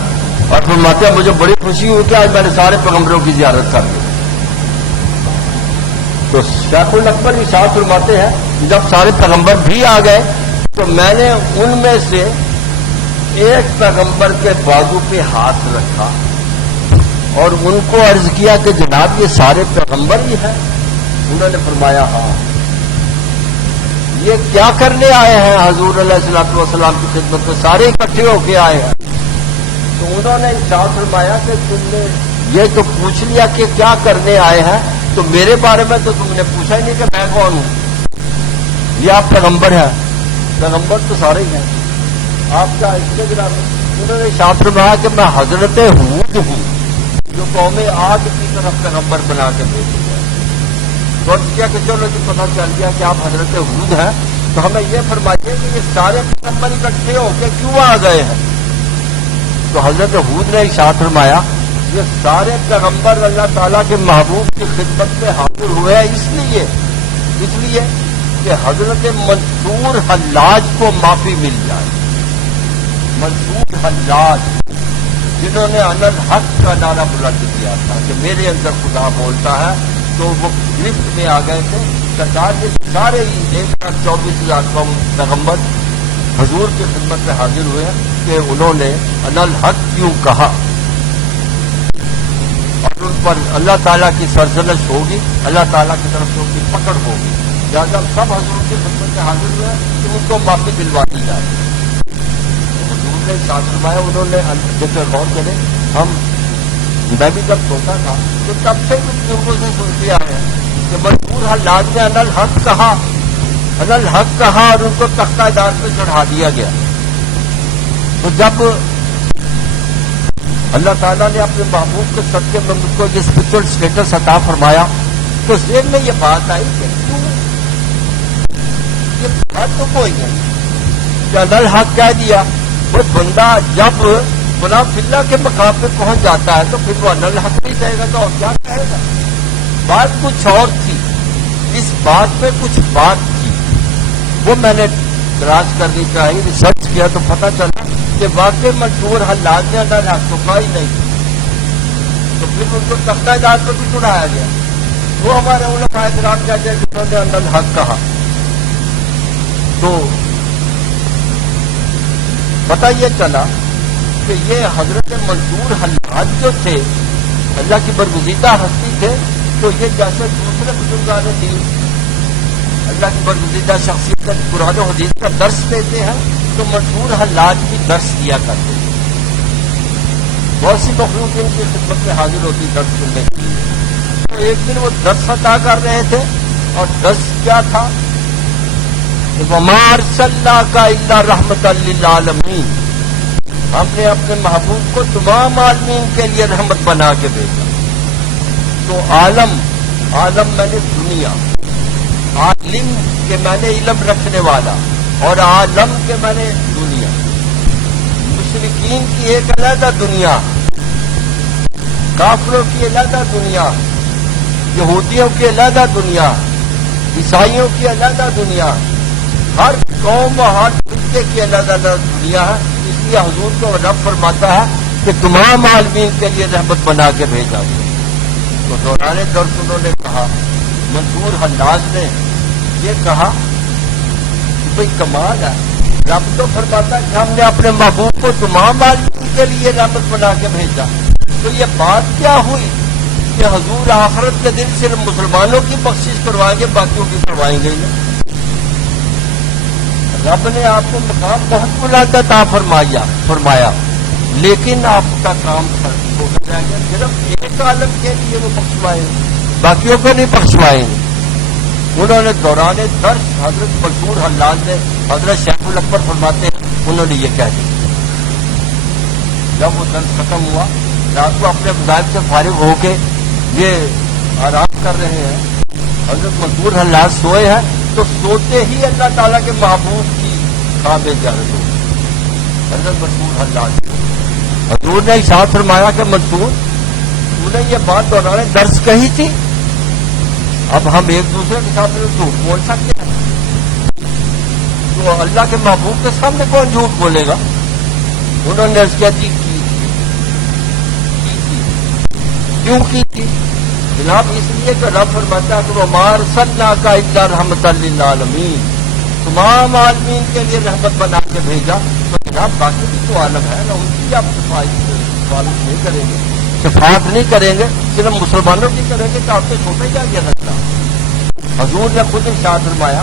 اور فرماتے ہیں مجھے بڑی خوشی ہوئی کہ آج میں نے سارے پیغمبروں کی زیارت کر دی۔ تو شیخ الاکبر ارشاد فرماتے ہیں جب سارے پیغمبر بھی آ گئے تو میں نے ان میں سے ایک پیغمبر کے بازو پہ ہاتھ رکھا اور ان کو عرض کیا کہ جناب یہ سارے پیغمبر ہی ہیں؟ انہوں نے فرمایا ہاں۔ یہ کیا کرنے آئے ہیں حضور علیہ الصلوۃ والسلام کی خدمت میں؟ سارے اکٹھے ہو کے آئے ہیں۔ تو انہوں نے ارشاد فرمایا کہ تم نے یہ تو پوچھ لیا کہ کیا کرنے آئے ہیں، تو میرے بارے میں تو تم نے پوچھا ہی نہیں کہ میں کون ہوں۔ یہ آپ پیغمبر ہیں، پیغمبر تو سارے ہی ہیں، آپ کا انسٹاگرام ہے۔ انہوں نے ارشاد فرمایا کہ میں حضرت ہود ہوں جو قوم عاد کی طرف پیغمبر بنا کے بھیجے گئے۔ تو کیا کہ چلو جی پتہ چل گیا کہ آپ حضرت ہود ہیں، تو ہمیں یہ فرمائیے کہ یہ سارے پیغمبر اکٹھے ہو کے کیوں آ گئے ہیں؟ تو حضرت ہود نے ارشاد فرمایا یہ سارے پیغمبر اللہ تعالیٰ کے محبوب کی خدمت میں حاضر ہوئے ہیں اس لیے کہ حضرت منصور حلاج کو معافی مل جائے۔ منصور حلاج جنہوں نے انا الحق کا نعرہ بلند کیا تھا کہ میرے اندر خدا بولتا ہے، تو وہ گرفت میں آ گئے تھے۔ سرکار کے سارے ہی 1,24,000 پیغمبر حضور کی خدمت میں حاضر ہوئے کہ انہوں نے انا الحق کیوں کہا، اور ان پر اللہ تعالیٰ کی سرزنش ہوگی، اللہ تعالیٰ کی طرف سے ان کی پکڑ ہوگی، لہٰذا سب حضور کی خدمت میں حاضر ہوئے کہ ان کو معافی دلوا دی جائے۔ حضور نے ارشاد فرمایا، انہوں نے جیسے غور کریں، میں بھی جب سوتا تھا تو تب سے بزرگوں سے سنتے آئے ہیں کہ منصور حلاج نے انا الحق کہا اور ان کو تختہ دار پہ چڑھا دیا گیا۔ تو جب اللہ تعالیٰ نے اپنے محبوب کے صدقے میں مجھ کو یہ اسپرچل اسٹیٹس عطا فرمایا تو ذہن میں یہ بات آئی کہ کیوں یہ بات تو کوئی ہے کہ انا الحق کہہ دیا، وہ بندہ جب گناہ فلّہ کے مقام پہ پہنچ جاتا ہے تو پھر وہ انا الحق نہیں کہے گا تو اور کیا کہے گا؟ بات کچھ اور تھی، اس بات میں کچھ بات تھی، وہ میں نے تلاش کرنی چاہیے، ریسرچ کیا تو پتہ چلا کہ واقعی منصور حلاج نے انا الحق تو کہا ہی نہیں، تو پھر ان کو تختہ دار پہ بھی چڑھایا گیا۔ وہ ہمارے علماء کرام کہتے ہیں جنہوں نے انا الحق کہا۔ تو پتہ یہ چلا کہ یہ حضرت منصور حلاج جو تھے اللہ کی برگزیدہ ہستی تھے، تو یہ جیسے دوسرے بزرگان دین اللہ کی برگزیدہ شخصیت قرآن و حدیث کا درس دیتے ہیں تو منصور حلاج بھی درس دیا کرتے ہیں۔ بہت سی مخلوق ان کی خدمت میں حاضر ہوتی درس سننے کے لیے۔ تو ایک دن وہ درس عطا کر رہے تھے اور درس کیا تھا کہ وَمَا أَرْسَلْنَاكَ إِلَّا رَحْمَةً لِّلْعَالَمِينَ، ہم نے اپنے محبوب کو تمام عالمین کے لیے رحمت بنا کے بھیجا۔ تو عالم میں نے دنیا، عالم کے معنی علم رکھنے والا اور عالم کے معنی دنیا. مشرکین کی ایک علیحدہ دنیا، کافروں کی علیحدہ دنیا، یہودیوں کی علیحدہ دنیا، عیسائیوں کی علیحدہ دنیا، ہر قوم و ہر طبقے کی علیحدہ دنیا ہے. اس لیے حضور کو رب فرماتا ہے کہ تمام عالمین کے لیے رحمت بنا کے بھیجا گیا. تو دوران درس انہوں نے کہا، منصور حلاج نے یہ کہا کہ بھئی کمال ہے، رب تو فرماتا ہے کہ ہم نے اپنے محبوب کو تمام عالمین کے لیے رحمت بنا کے بھیجا. تو یہ بات کیا ہوئی کہ حضور آخرت کے دن صرف مسلمانوں کی بخشش کروائیں گے، باقیوں کی کروائیں گے نہیں. رب نے آپ کو مقام بہت بلند عطا فرمایا، لیکن آپ کا کام ہو جائے گا، صرف ایک عالم کے لیے وہ بخشوائیں گے، باقیوں کو نہیں بخشوائیں گے. انہوں نے دوران درس حضرت منصور حلاج نے، حضرت شیخ الاکبر فرماتے ہیں، انہوں نے یہ کہہ دیا. جب وہ درس ختم ہوا، رات کو اپنے مذاہب سے فارغ ہو کے یہ آرام کر رہے ہیں، حضرت منصور حلاج سوئے ہیں، تو سوتے ہی اللہ تعالیٰ کے محبوب کی خواب جارت ہو. حضرت منصور حلاج حضور نے ارشاد فرمایا کہ منصور تو نے یہ بات دوران درس کہی تھی، اب ہم ایک دوسرے کے ساتھ جھوٹ بول سکتے ہیں، تو اللہ کے محبوب کے سامنے کون جھوٹ بولے گا؟ انہوں نے عرض کیا جی کیوں کی تھی؟ جناب اس لیے کہ رب فرماتا ہے کہ وہ مار صلی کا الا رحمت للعالمین، تمام عالمین کے لیے رحمت بنا کے بھیجا. تو جناب باقی بھی تو عالم ہے نا، ان کی آپ صفات نہیں کریں گے، صفات نہیں کریں گے، صرف مسلمانوں کی کریں گے تو آپ سے چھوٹے جا گیا رکھتا. حضور نے خود ارشاد فرمایا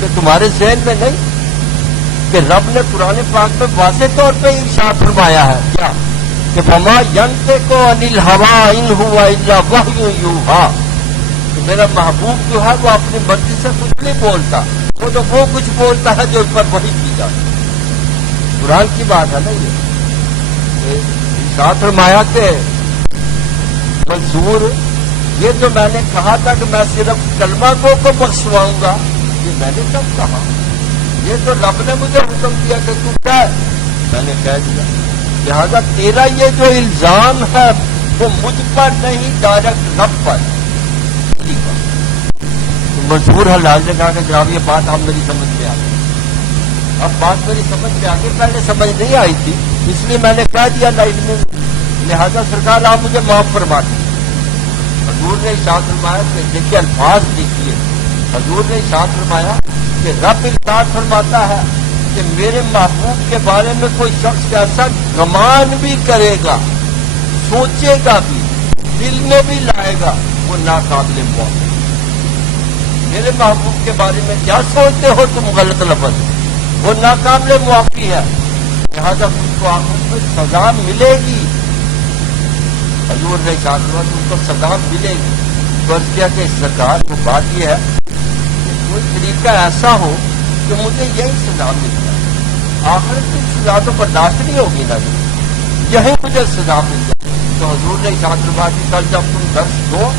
کہ تمہارے ذہن میں نہیں کہ رب نے قرآن پاک میں واضح طور پہ ارشاد فرمایا ہے کیا کہ فما ينطق عن الهوى ان هو الا وحی یوحی، کہ میرا محبوب جو ہے وہ اپنی مرضی سے کچھ نہیں بولتا، وہ تو وہ کچھ بولتا ہے جو اس پر وحی کی جاتی. قرآن کی بات ہے نا. یہ ارشاد فرمایا کہ منصور یہ جو میں نے کہا تھا کہ میں صرف کلمہ کو بخشواؤں گا، یہ میں نے کب کہا؟ یہ تو رب نے مجھے حکم دیا کہ تو کہہ، میں نے کہہ دیا. لہذا تیرا یہ جو الزام ہے وہ مجھ پر نہیں، ڈائریکٹ رب پر. منصور حلاج نے کہا کہ جناب یہ بات آپ میری سمجھ میں آ گئی. اب بات میری سمجھ میں آ گئی، پہلے سمجھ نہیں آئی تھی، اس لیے میں نے کہہ دیا لائن میں، لہذا سرکار آپ مجھے معاف فرما دیں. حضور نے ارشاد فرمایا کہ دیکھیے الفاظ دیکھیے، حضور نے ارشاد فرمایا کہ رب ارشاد فرماتا ہے کہ میرے محبوب کے بارے میں کوئی شخص ایسا گمان بھی کرے گا، سوچے گا بھی، دل میں بھی لائے گا، وہ ناقابل معافی. میرے محبوب کے بارے میں کیا سوچتے ہو تم غلط لفظ، وہ ناقابل معافی ہے، لہٰذا تم کو آخرت میں سزا ملے گی. حضور نے ارشاد فرمایا تم کو سزا ملے گی. فرض کیا کہ سرکار کو بات یہ ہے کہ کوئی طریقہ ایسا ہو کہ مجھے یہی سزا مل جائے، آخرت کی سزا تو برداشت نہیں ہوگی نا، یہی مجھے سزا مل جائے. تو حضور نے ارشاد فرمایا کہ کل جب تم درس دو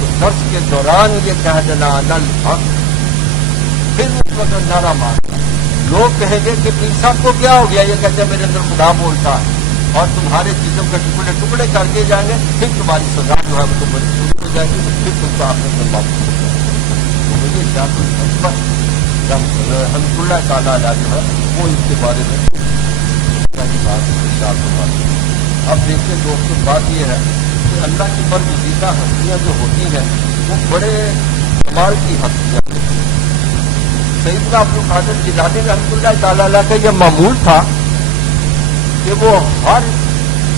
تو درس کے دوران یہ کہہ دینا انا الحق، پھر اس وقت نعرہ مارنا. لوگ کہیں گے کہ پیر صاحب کو کیا ہو گیا، یہ کہتے ہیں میرے اندر خدا بولتا ہے، اور تمہارے چیزوں کے ٹکڑے ٹکڑے کر کے جائیں گے، پھر تمہاری سزا جو ہے وہ تم پر شروع ہو جائے گی، پھر تم کو آخرت میں واپس ہو جائے گی. مجھے ارشاد رحمۃ اللہ تعالیٰ علیہ جو ہے وہ اس کے بارے میں بات ارشاد فرماتے ہیں. اب دیکھیں دوستوں بات یہ ہے کہ اللہ کی برگزیدہ ہستیاں جو ہوتی ہیں وہ بڑے کمال کی ہستیاں ہوتی ہیں. سیدنا عبد القادر جیلانی رحمۃ اللہ تعالیٰ علیہ کا یہ معمول تھا کہ وہ ہر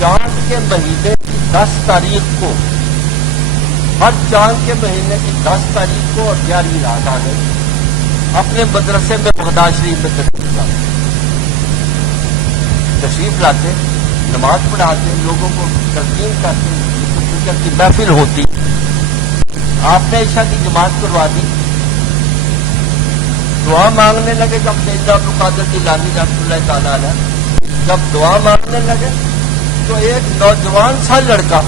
چاند کے مہینے کی 10 تاریخ کو، ہر چاند کے مہینے کی 10 تاریخ کو اور 11ویں رات آ گئی اپنے مدرسے میں بغداد شریف میں تشریف لاتے، نماز پڑھاتے، لوگوں کو تسلیم کرتے، کی محفل ہوتی. آپ نے عشاء کی جماعت کروا دی، دعا مانگنے لگے. جب سیدنا عبد القادر جیلانی رحمۃ اللہ تعالیٰ علیہ جب دعا مانگنے لگے تو ایک نوجوان سا لڑکا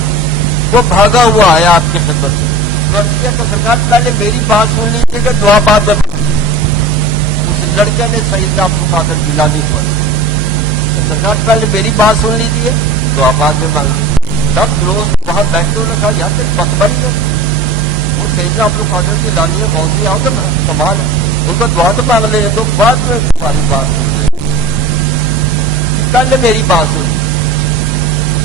وہ بھاگا ہوا آیا آپ کی خدمت میں. لڑکیاں تو سرکار پہلے میری بات سن لیجیے کہ دعا بعد میں اس لڑکے نے سیدنا عبد القادر جیلانی کو سرکار پہلے میری بات سن لیجیے دعا بعد میں مانگ سب لوگ وہاں بیٹھے انہوں نے کہا یار تیری بت بڑی ہے وہ سیدنا عبد القادر جیلانی ہے بہت سی آؤ تو سوال ان کو دعا تو مانگ لے تو بعد میں تمہاری بات سن لے پہلے میری بات سن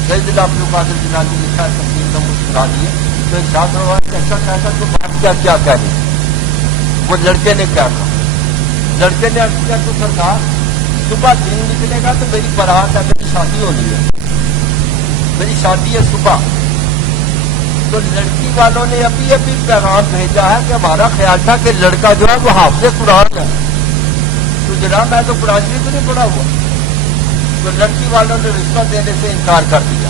سیدنا عبد القادر جیلانی لکھا ہے تفصیل کا مسکرا دیے تو ارشاد ہوا کہ ایسا کہتا تو بات کیا کہہ وہ لڑکے نے کیا کہا لڑکے نے عرض کیا تو سرکار صبح دن نکلے گا تو میری بارات ہے میری شادی ہونی ہے میری شادی ہے صبح تو لڑکی والوں نے ابھی پیغام بھیجا ہے کہ ہمارا خیال تھا کہ لڑکا جو ہے وہ حافظ قرآن ہے تو جناب میں تو قرآن شریف بھی نہیں پڑھا ہوا تو لڑکی والوں نے رشتہ دینے سے انکار کر دیا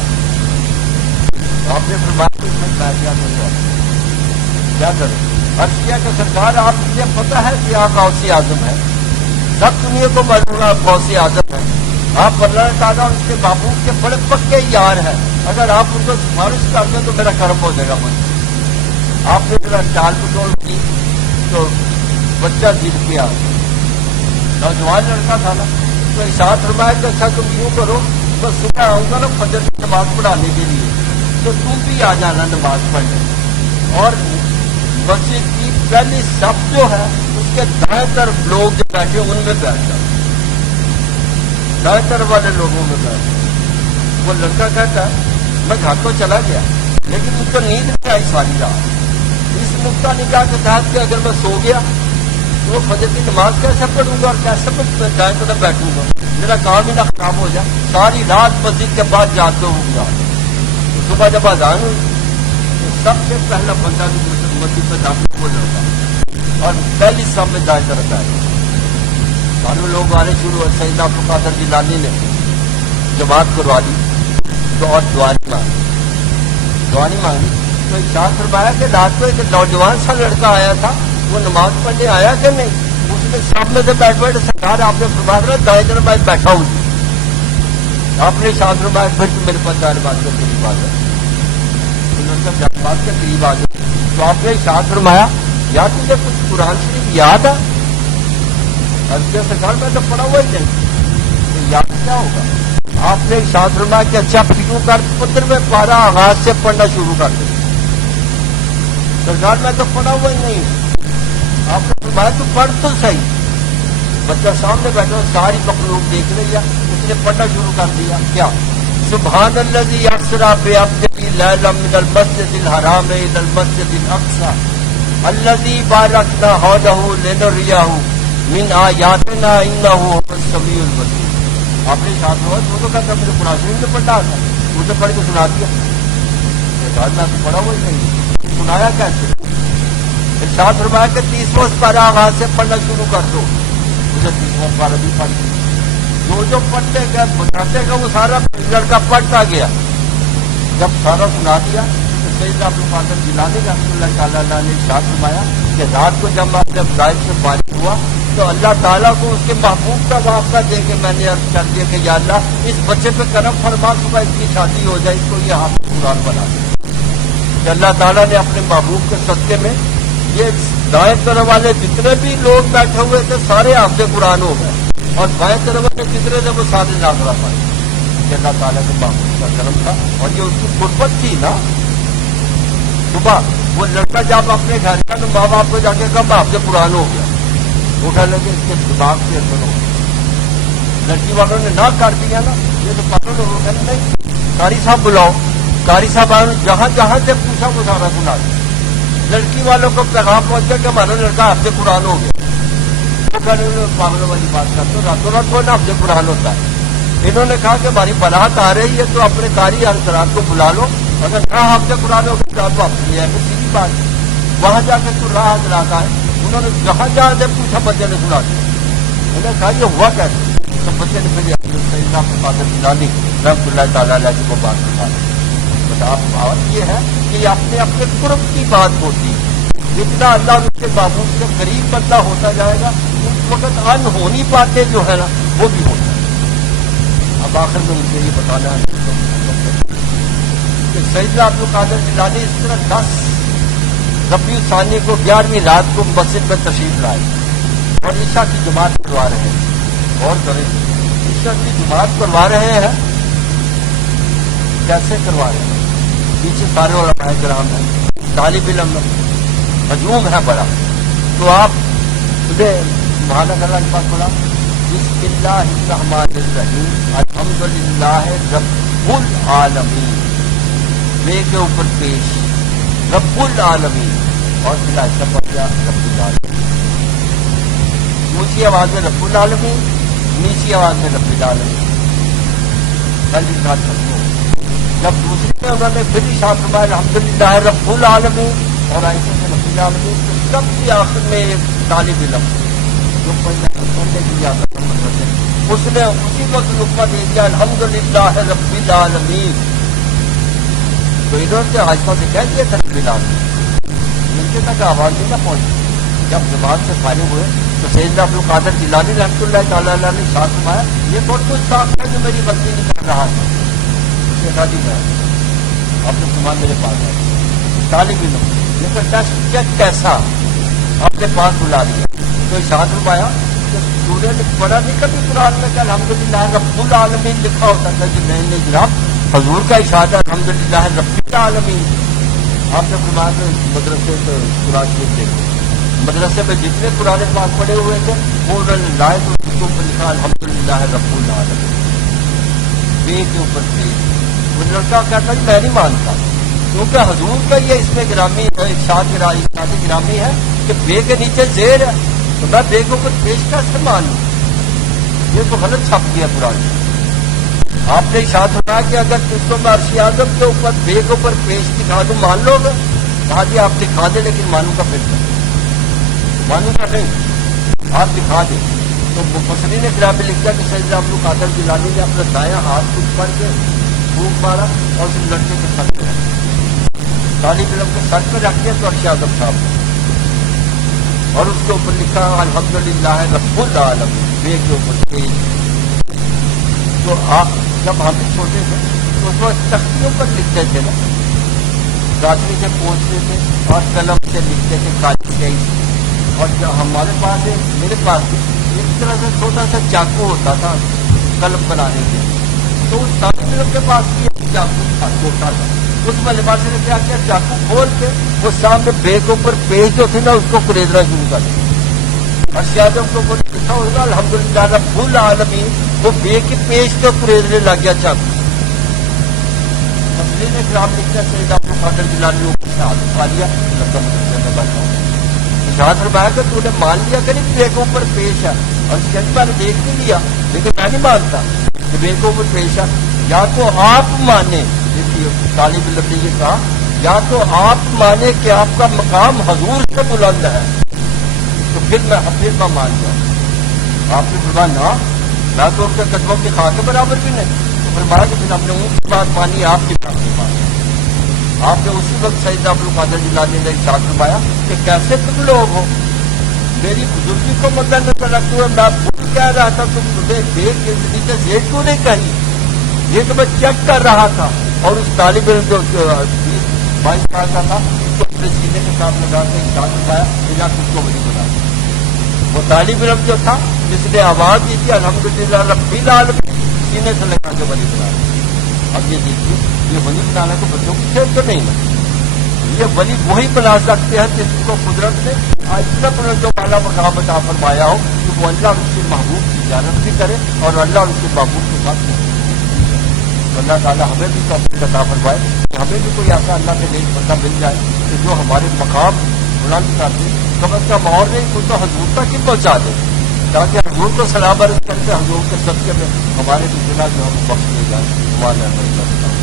آپ نے فرمایا کہ میں بیٹھ گیا تو کیا کریں عرض کیا کہ سرکار آپ مجھے پتہ ہے کہ آپ غوث اعظم ہے سب دنیا کو معلوم ہے غوث اعظم ہے آپ اللہ تعالیٰ ان کے محبوب کے بڑے پکے یار ہیں اگر آپ ان کو سفارش کر دیں تو میرا کرم ہو جائے گا مجھے آپ نے میرا چال پٹول کی تو بچہ گر گیا نوجوان لڑکا تھا نا تو ارشاد فرمایا کہ اچھا تم یوں کرو تو صبح آؤں گا نا فجر کی نماز پڑھانے کے لیے تو تم بھی آ جانا نماز پڑھنے اور مسجد کی پہلی صف جو ہے اس کے دائیں طرف لوگ جو بیٹھے ان میں بیٹھ جاؤ دائیں طرف والے لوگوں میں بیٹھ وہ لڑکا کہتا ہے میں گھر تو چلا گیا لیکن ان کو نیند نہیں آئی ساری رات اس نقطہ نگاہ کے تحت کہ اگر میں سو گیا تو وہ فجر کی نماز کیسے پڑھوں گا اور کیسے میں دائیں طرف بیٹھوں گا میرا کام ہی نہ خراب ہو جائے ساری رات مسجد کے بعد جاتے ہوں گا صبح جب اذان ہوئی تو سب سے پہلا بندہ بھی مسجد میں داخل ہو لڑکا اور پہلی صف میں دائیں طرف آئے معلوم لوگ آنے شروع ہوئے سیدنا عبد القادر جیلانی نے جماعت کروا دی تو اور دعانی مانگی تو ارشاد فرمایا کہ رات کو ایک نوجوان سا لڑکا آیا تھا وہ نماز پڑھنے آیا کہ نہیں اس نے سامنے سے بیٹھ سرکار آپ نے فرمایا دائیں طرف میں بیٹھا ہوں آپ نے ارشاد فرمایا پھر تو میرے پاس دائیں بات کے قریب آ جائے بات کے قریب آ جائے تو آپ نے ارشاد فرمایا یا تجھے کچھ قرآن شریف یاد ہے سرکار میں تو پڑھا ہوا ہی نہیں تو یاد کیا ہوگا آپ نے ارشاد فرمایا کہ اچھا شروع کر 15ویں پارہ آغاز سے پڑھنا شروع کر دیں سرکار میں تو پڑھا ہوا ہی نہیں آپ نے فرمایا تو پڑھ تو صحیح بچہ سامنے بیٹھا ساری مخلوق دیکھ لیا اس نے پڑھنا شروع کر دیا کیا سبحان الذی اسری بعبدہ لیلا من المسجد الحرام الی المسجد الاقصی الذی بارکنا حولہ لنریہ من آیاتنا انہ هو السمیع البصیر آپ نے ساتھ ہوا تو کہتا مجھے قرآن شریف میں پڑھا تھا مجھے پڑھ کے سنا دیا میں تو پڑھا ہوا ہی نہیں سنایا کیسے ارشاد فرمایا کہ 30واں پارہ آغاز سے پڑھنا شروع کر دو مجھے 30واں پارہ بھی پڑھ جو پڑھتے گئے بتاتے گئے وہ سارا لڑکا پڑھتا گیا جب سارا سنا دیا تو سیدنا عبد القادر جیلانی رحمۃ اللہ تعالیٰ نے ارشاد فرمایا کہ رات کو جب آپ جب غائب سے فارغ ہوا تو اللہ تعالیٰ کو اس کے محبوب کا واسطہ دے کے میں نے عرض کر دیا کہ یا اللہ اس بچے پہ کرم فرما صبح اس کی شادی ہو جائے اس کو یہ حافظ قرآن بنا دے کہ اللہ تعالیٰ نے اپنے محبوب کے صدقے میں یہ دائیں طرف والے جتنے بھی لوگ بیٹھے ہوئے تھے سارے حافظ قرآن ہو گئے اور بائیں طرف والے جتنے تھے وہ سارے ناظرہ پائے کہ اللہ تعالیٰ کے محبوب کا کرم تھا اور یہ ان کی قربت تھی نا صبح وہ لڑکا جب اپنے گھر کا تو ماں باپ کو جا کے کہا میں حافظ قرآن ہو گیا وہ کہنے لگے اس کے دماغ سے اثر ہو لڑکی والوں نے نہ کر دیا نا یہ تو پتہ ہو گیا نہیں قاری صاحب بلاؤ قاری صاحب جہاں جہاں سے پوچھا وہ سارا سنا دیا لڑکی والوں کو پیغام پہنچ گیا کہ ہمارا لڑکا حافظ قرآن ہو گیا وہ کہنے پاگلوں والی بات کرتے راتوں رات کون حافظ قرآن ہوتا ہے انہوں نے کہا کہ ہماری بارات آ رہی ہے تو اپنے قاری حضرات کو بلا لو اگر نہ حافظ قرآن ہوگا تو آپ واپس لے آئے گے سیدھی بات وہاں جا کے تو راہ حضرات آئے انہوں نے جہاں جہاں سے پوچھا بچے نے سنا دیا انہوں نے کہا یہ ہوا کیسے تو بچے نے پھر سیدنا عبد القادر جیلانی رحمۃ اللہ تعالیٰ علیہ کو بات کروا بات یہ ہے کہ اپنے اپنے قرب کی بات ہوتی ہے جتنا اللہ اس کے محبوب سے قریب بندہ ہوتا جائے گا اس وقت انہونی باتیں جو ہے نا وہ بھی ہوتا ہے اب آخر میں مجھے یہ بتانا ہے کہ سیدنا عبد القادر جیلانی اس طرح 10 ربیع ثانی کو 11ویں رات کو مسجد میں تشریف لائے اور عشاء کی جماعت کروا رہے ہیں. اور کریں عشاء کی جماعت کروا رہے ہیں، کیسے کروا رہے ہیں؟ پیچھے سارے علماء کرام ہیں، طالب علم ہجوم ہے بڑا، تو آپ سبحان اللہ کے پاس پڑھا بسم اللہ الرحمن الرحیم الحمدللہ رب العالمین، بے کے اوپر پیش رب العالمین، اور پھر ایسا پڑھ گیا رب العالمین، اونچی آواز میں رب العالمین، نیچی آواز میں رب العالمین. پہلی رکعت ختم ہو. جب دوسری میں انہوں نے پھر ارشاد فرمایا الحمدللہ رب العالمین اور ایسے سے رب العالمین، تو سب سے آخر میں ایک طالب علم جو پڑھنے کے لیے آتا ہے اس نے اسی وقت لقمہ دے دیا الحمدللہ رب العالمین. تو ادھر سے آجپا سے کہہ دیا تھا رب العالمین، نیچے تک آواز نہیں نہ پہنچی. جب زبان سے فارغ ہوئے تو سیدنا عبد القادر جیلانی رحمۃ اللہ تعالیٰ علیہ نے ارشاد فرمایا یہ بہت کچھ صاف ہے جو میری غلطی نہیں کر رہا ہے. شادی میں آپ نے سامان میرے پاس ہے، طالب علم لیکن ٹیسٹ چیک کیسا اپنے پاس بلا دیا. تو ارشاد فرمایا کہ سورہ نے پڑھا نہیں کبھی قرآن میں کہ الحمدللہ رب العالمین لکھا ہوتا تھا کہ نہیں جناب، حضور کا ارشاد ہے الحمدللہ رب العالمین. آپ نے فرمایا کہ مدرسے تو قرآن شریف دیکھو، مدرسے میں جتنے قرآن پاک پڑے ہوئے تھے وہ انہوں نے لائے تو اس کے اوپر لکھا الحمدللہ رب العالمین، بے کے اوپر بے. وہ لڑکا کہتا جی میں نہیں مانتا، کیونکہ حضور کا یہ اس میں گرامی ہے، ارشاد گرامی ہے کہ بے کے نیچے زیر ہے، تو میں بے کے اوپر پیش کیسے مان لوں؟ یہ تو غلط چھپ گیا قرآن. آپ نے ارشاد سنا کہ اگر تم کو میں عرش اعظم کے اوپر بے کے اوپر پیش دکھا دوں مان لو گے؟ کہا جی آپ دکھا دیں لیکن مانوں کا پھر مانوں کا نہیں، آپ دکھا دیں. تو مفسرین نے گرامی لکھا کہ سیدنا عبد القادر جیلانی نے اپنا دایاں ہاتھ کچھ پڑھ کے پھونک مارا اور اس لڑکے کے سر پہ رکھ دیا، طالب علم کے سر پہ رکھ دیا تو عرش اعظم صاحب اور اس کے اوپر لکھا الحمدللہ رب العالمین، بے کے اوپر پیش. تو آپ جب ہم بھی چھوٹے تھے تو اس وقت تختیوں پر لکھتے تھے نا، گاچری سے پوچھتے تھے اور قلم سے لکھتے تھے کالی سیاہی سے. اور جو ہمارے پاس ہے میرے پاس بھی ایک طرح سے چھوٹا سا چاقو ہوتا تھا قلم بنانے کے، تو اس طالب علم کے پاس بھی ایک چاقو تھا چھوٹا سا. اس میں لباس نے کیا کیا چاقو کھول کے وہ سامنے بے کے اوپر پیج جو تھی نا اس کو کریدنا شروع کر دیا. عرش اعظم کو لکھا ہوگا الحمدللہ رب العالمین، وہ بے کے پیج کو کریدنے لگ گیا چاقو. مسئلے نے گرام لکھا سیدنا عبد القادر جیلانی اوپر سے ہاتھ اٹھا لیا رقم میں بیٹھا ہوں. ارشاد فرمایا کہ تو نے مان لیا کہ نہیں بے کے اوپر پیش ہے؟ اور میں نے دیکھ بھی لیا لیکن میں نہیں مانتا کہ بے کے اوپر پیش ہے. یا تو آپ مانے، طالب علم نے یہ کہا، یا تو آپ مانے کہ آپ کا مقام حضور سے بلند ہے تو پھر میں مان جاؤں. آپ نے فرمایا نہ، میں تو ان کے قدموں کی خاک برابر بھی نہیں. تو فرمایا کہ پھر ہم نے ان کی بات مانی، آپ کی بات نہیں مانی. آپ نے اسی وقت سیدنا عبد القادر جیلانی نے ارشاد فرمایا کہ کیسے تم لوگ ہو، میری بزرگی کو مد نظر رکھتے ہوئے میں بھول کہہ رہا تھا، تم مجھے بے کے نیچے زیر کیوں نہیں کہی؟ یہ تو میں چیک کر رہا تھا. اور اس طالب علم جو 22 سال کا تھا اس کو اپنے سینے کے ساتھ لگا کے ارشاد فرمایا میرا خود کو ولی بنا. وہ طالب علم جو تھا جس نے آواز دی تھی الحمدللہ رب العالمین، سینے سے لگا کے ولی بنا. اب یہ دیکھیے یہ ولی بنانا تو بچوں کی کھیل تو نہیں نا، یہ ولی وہی بنا سکتے ہیں جس کو قدرت نے اتنا بلندوں والا مقام عطا فرمایا ہو کہ وہ اللہ اور اس کے محبوب کی زیارت بھی کرے اور اللہ اور اس کے محبوب کے ساتھ نہیں. اللہ تعالیٰ ہمیں بھی توفیق عطا فرمائے کہ ہمیں بھی کوئی ایسا اللہ کے نیک بندہ مل جائے کہ جو ہمارے مقام بلند کر دے، کم از کم اور نہیں کچھ تو حضور تک ہی پہنچا دے، تاکہ حضور کو سلام عرض کر کے حضور کے صدقے میں ہمارے بھی گناہ جو ہم بخش دے جائیں. ہمارے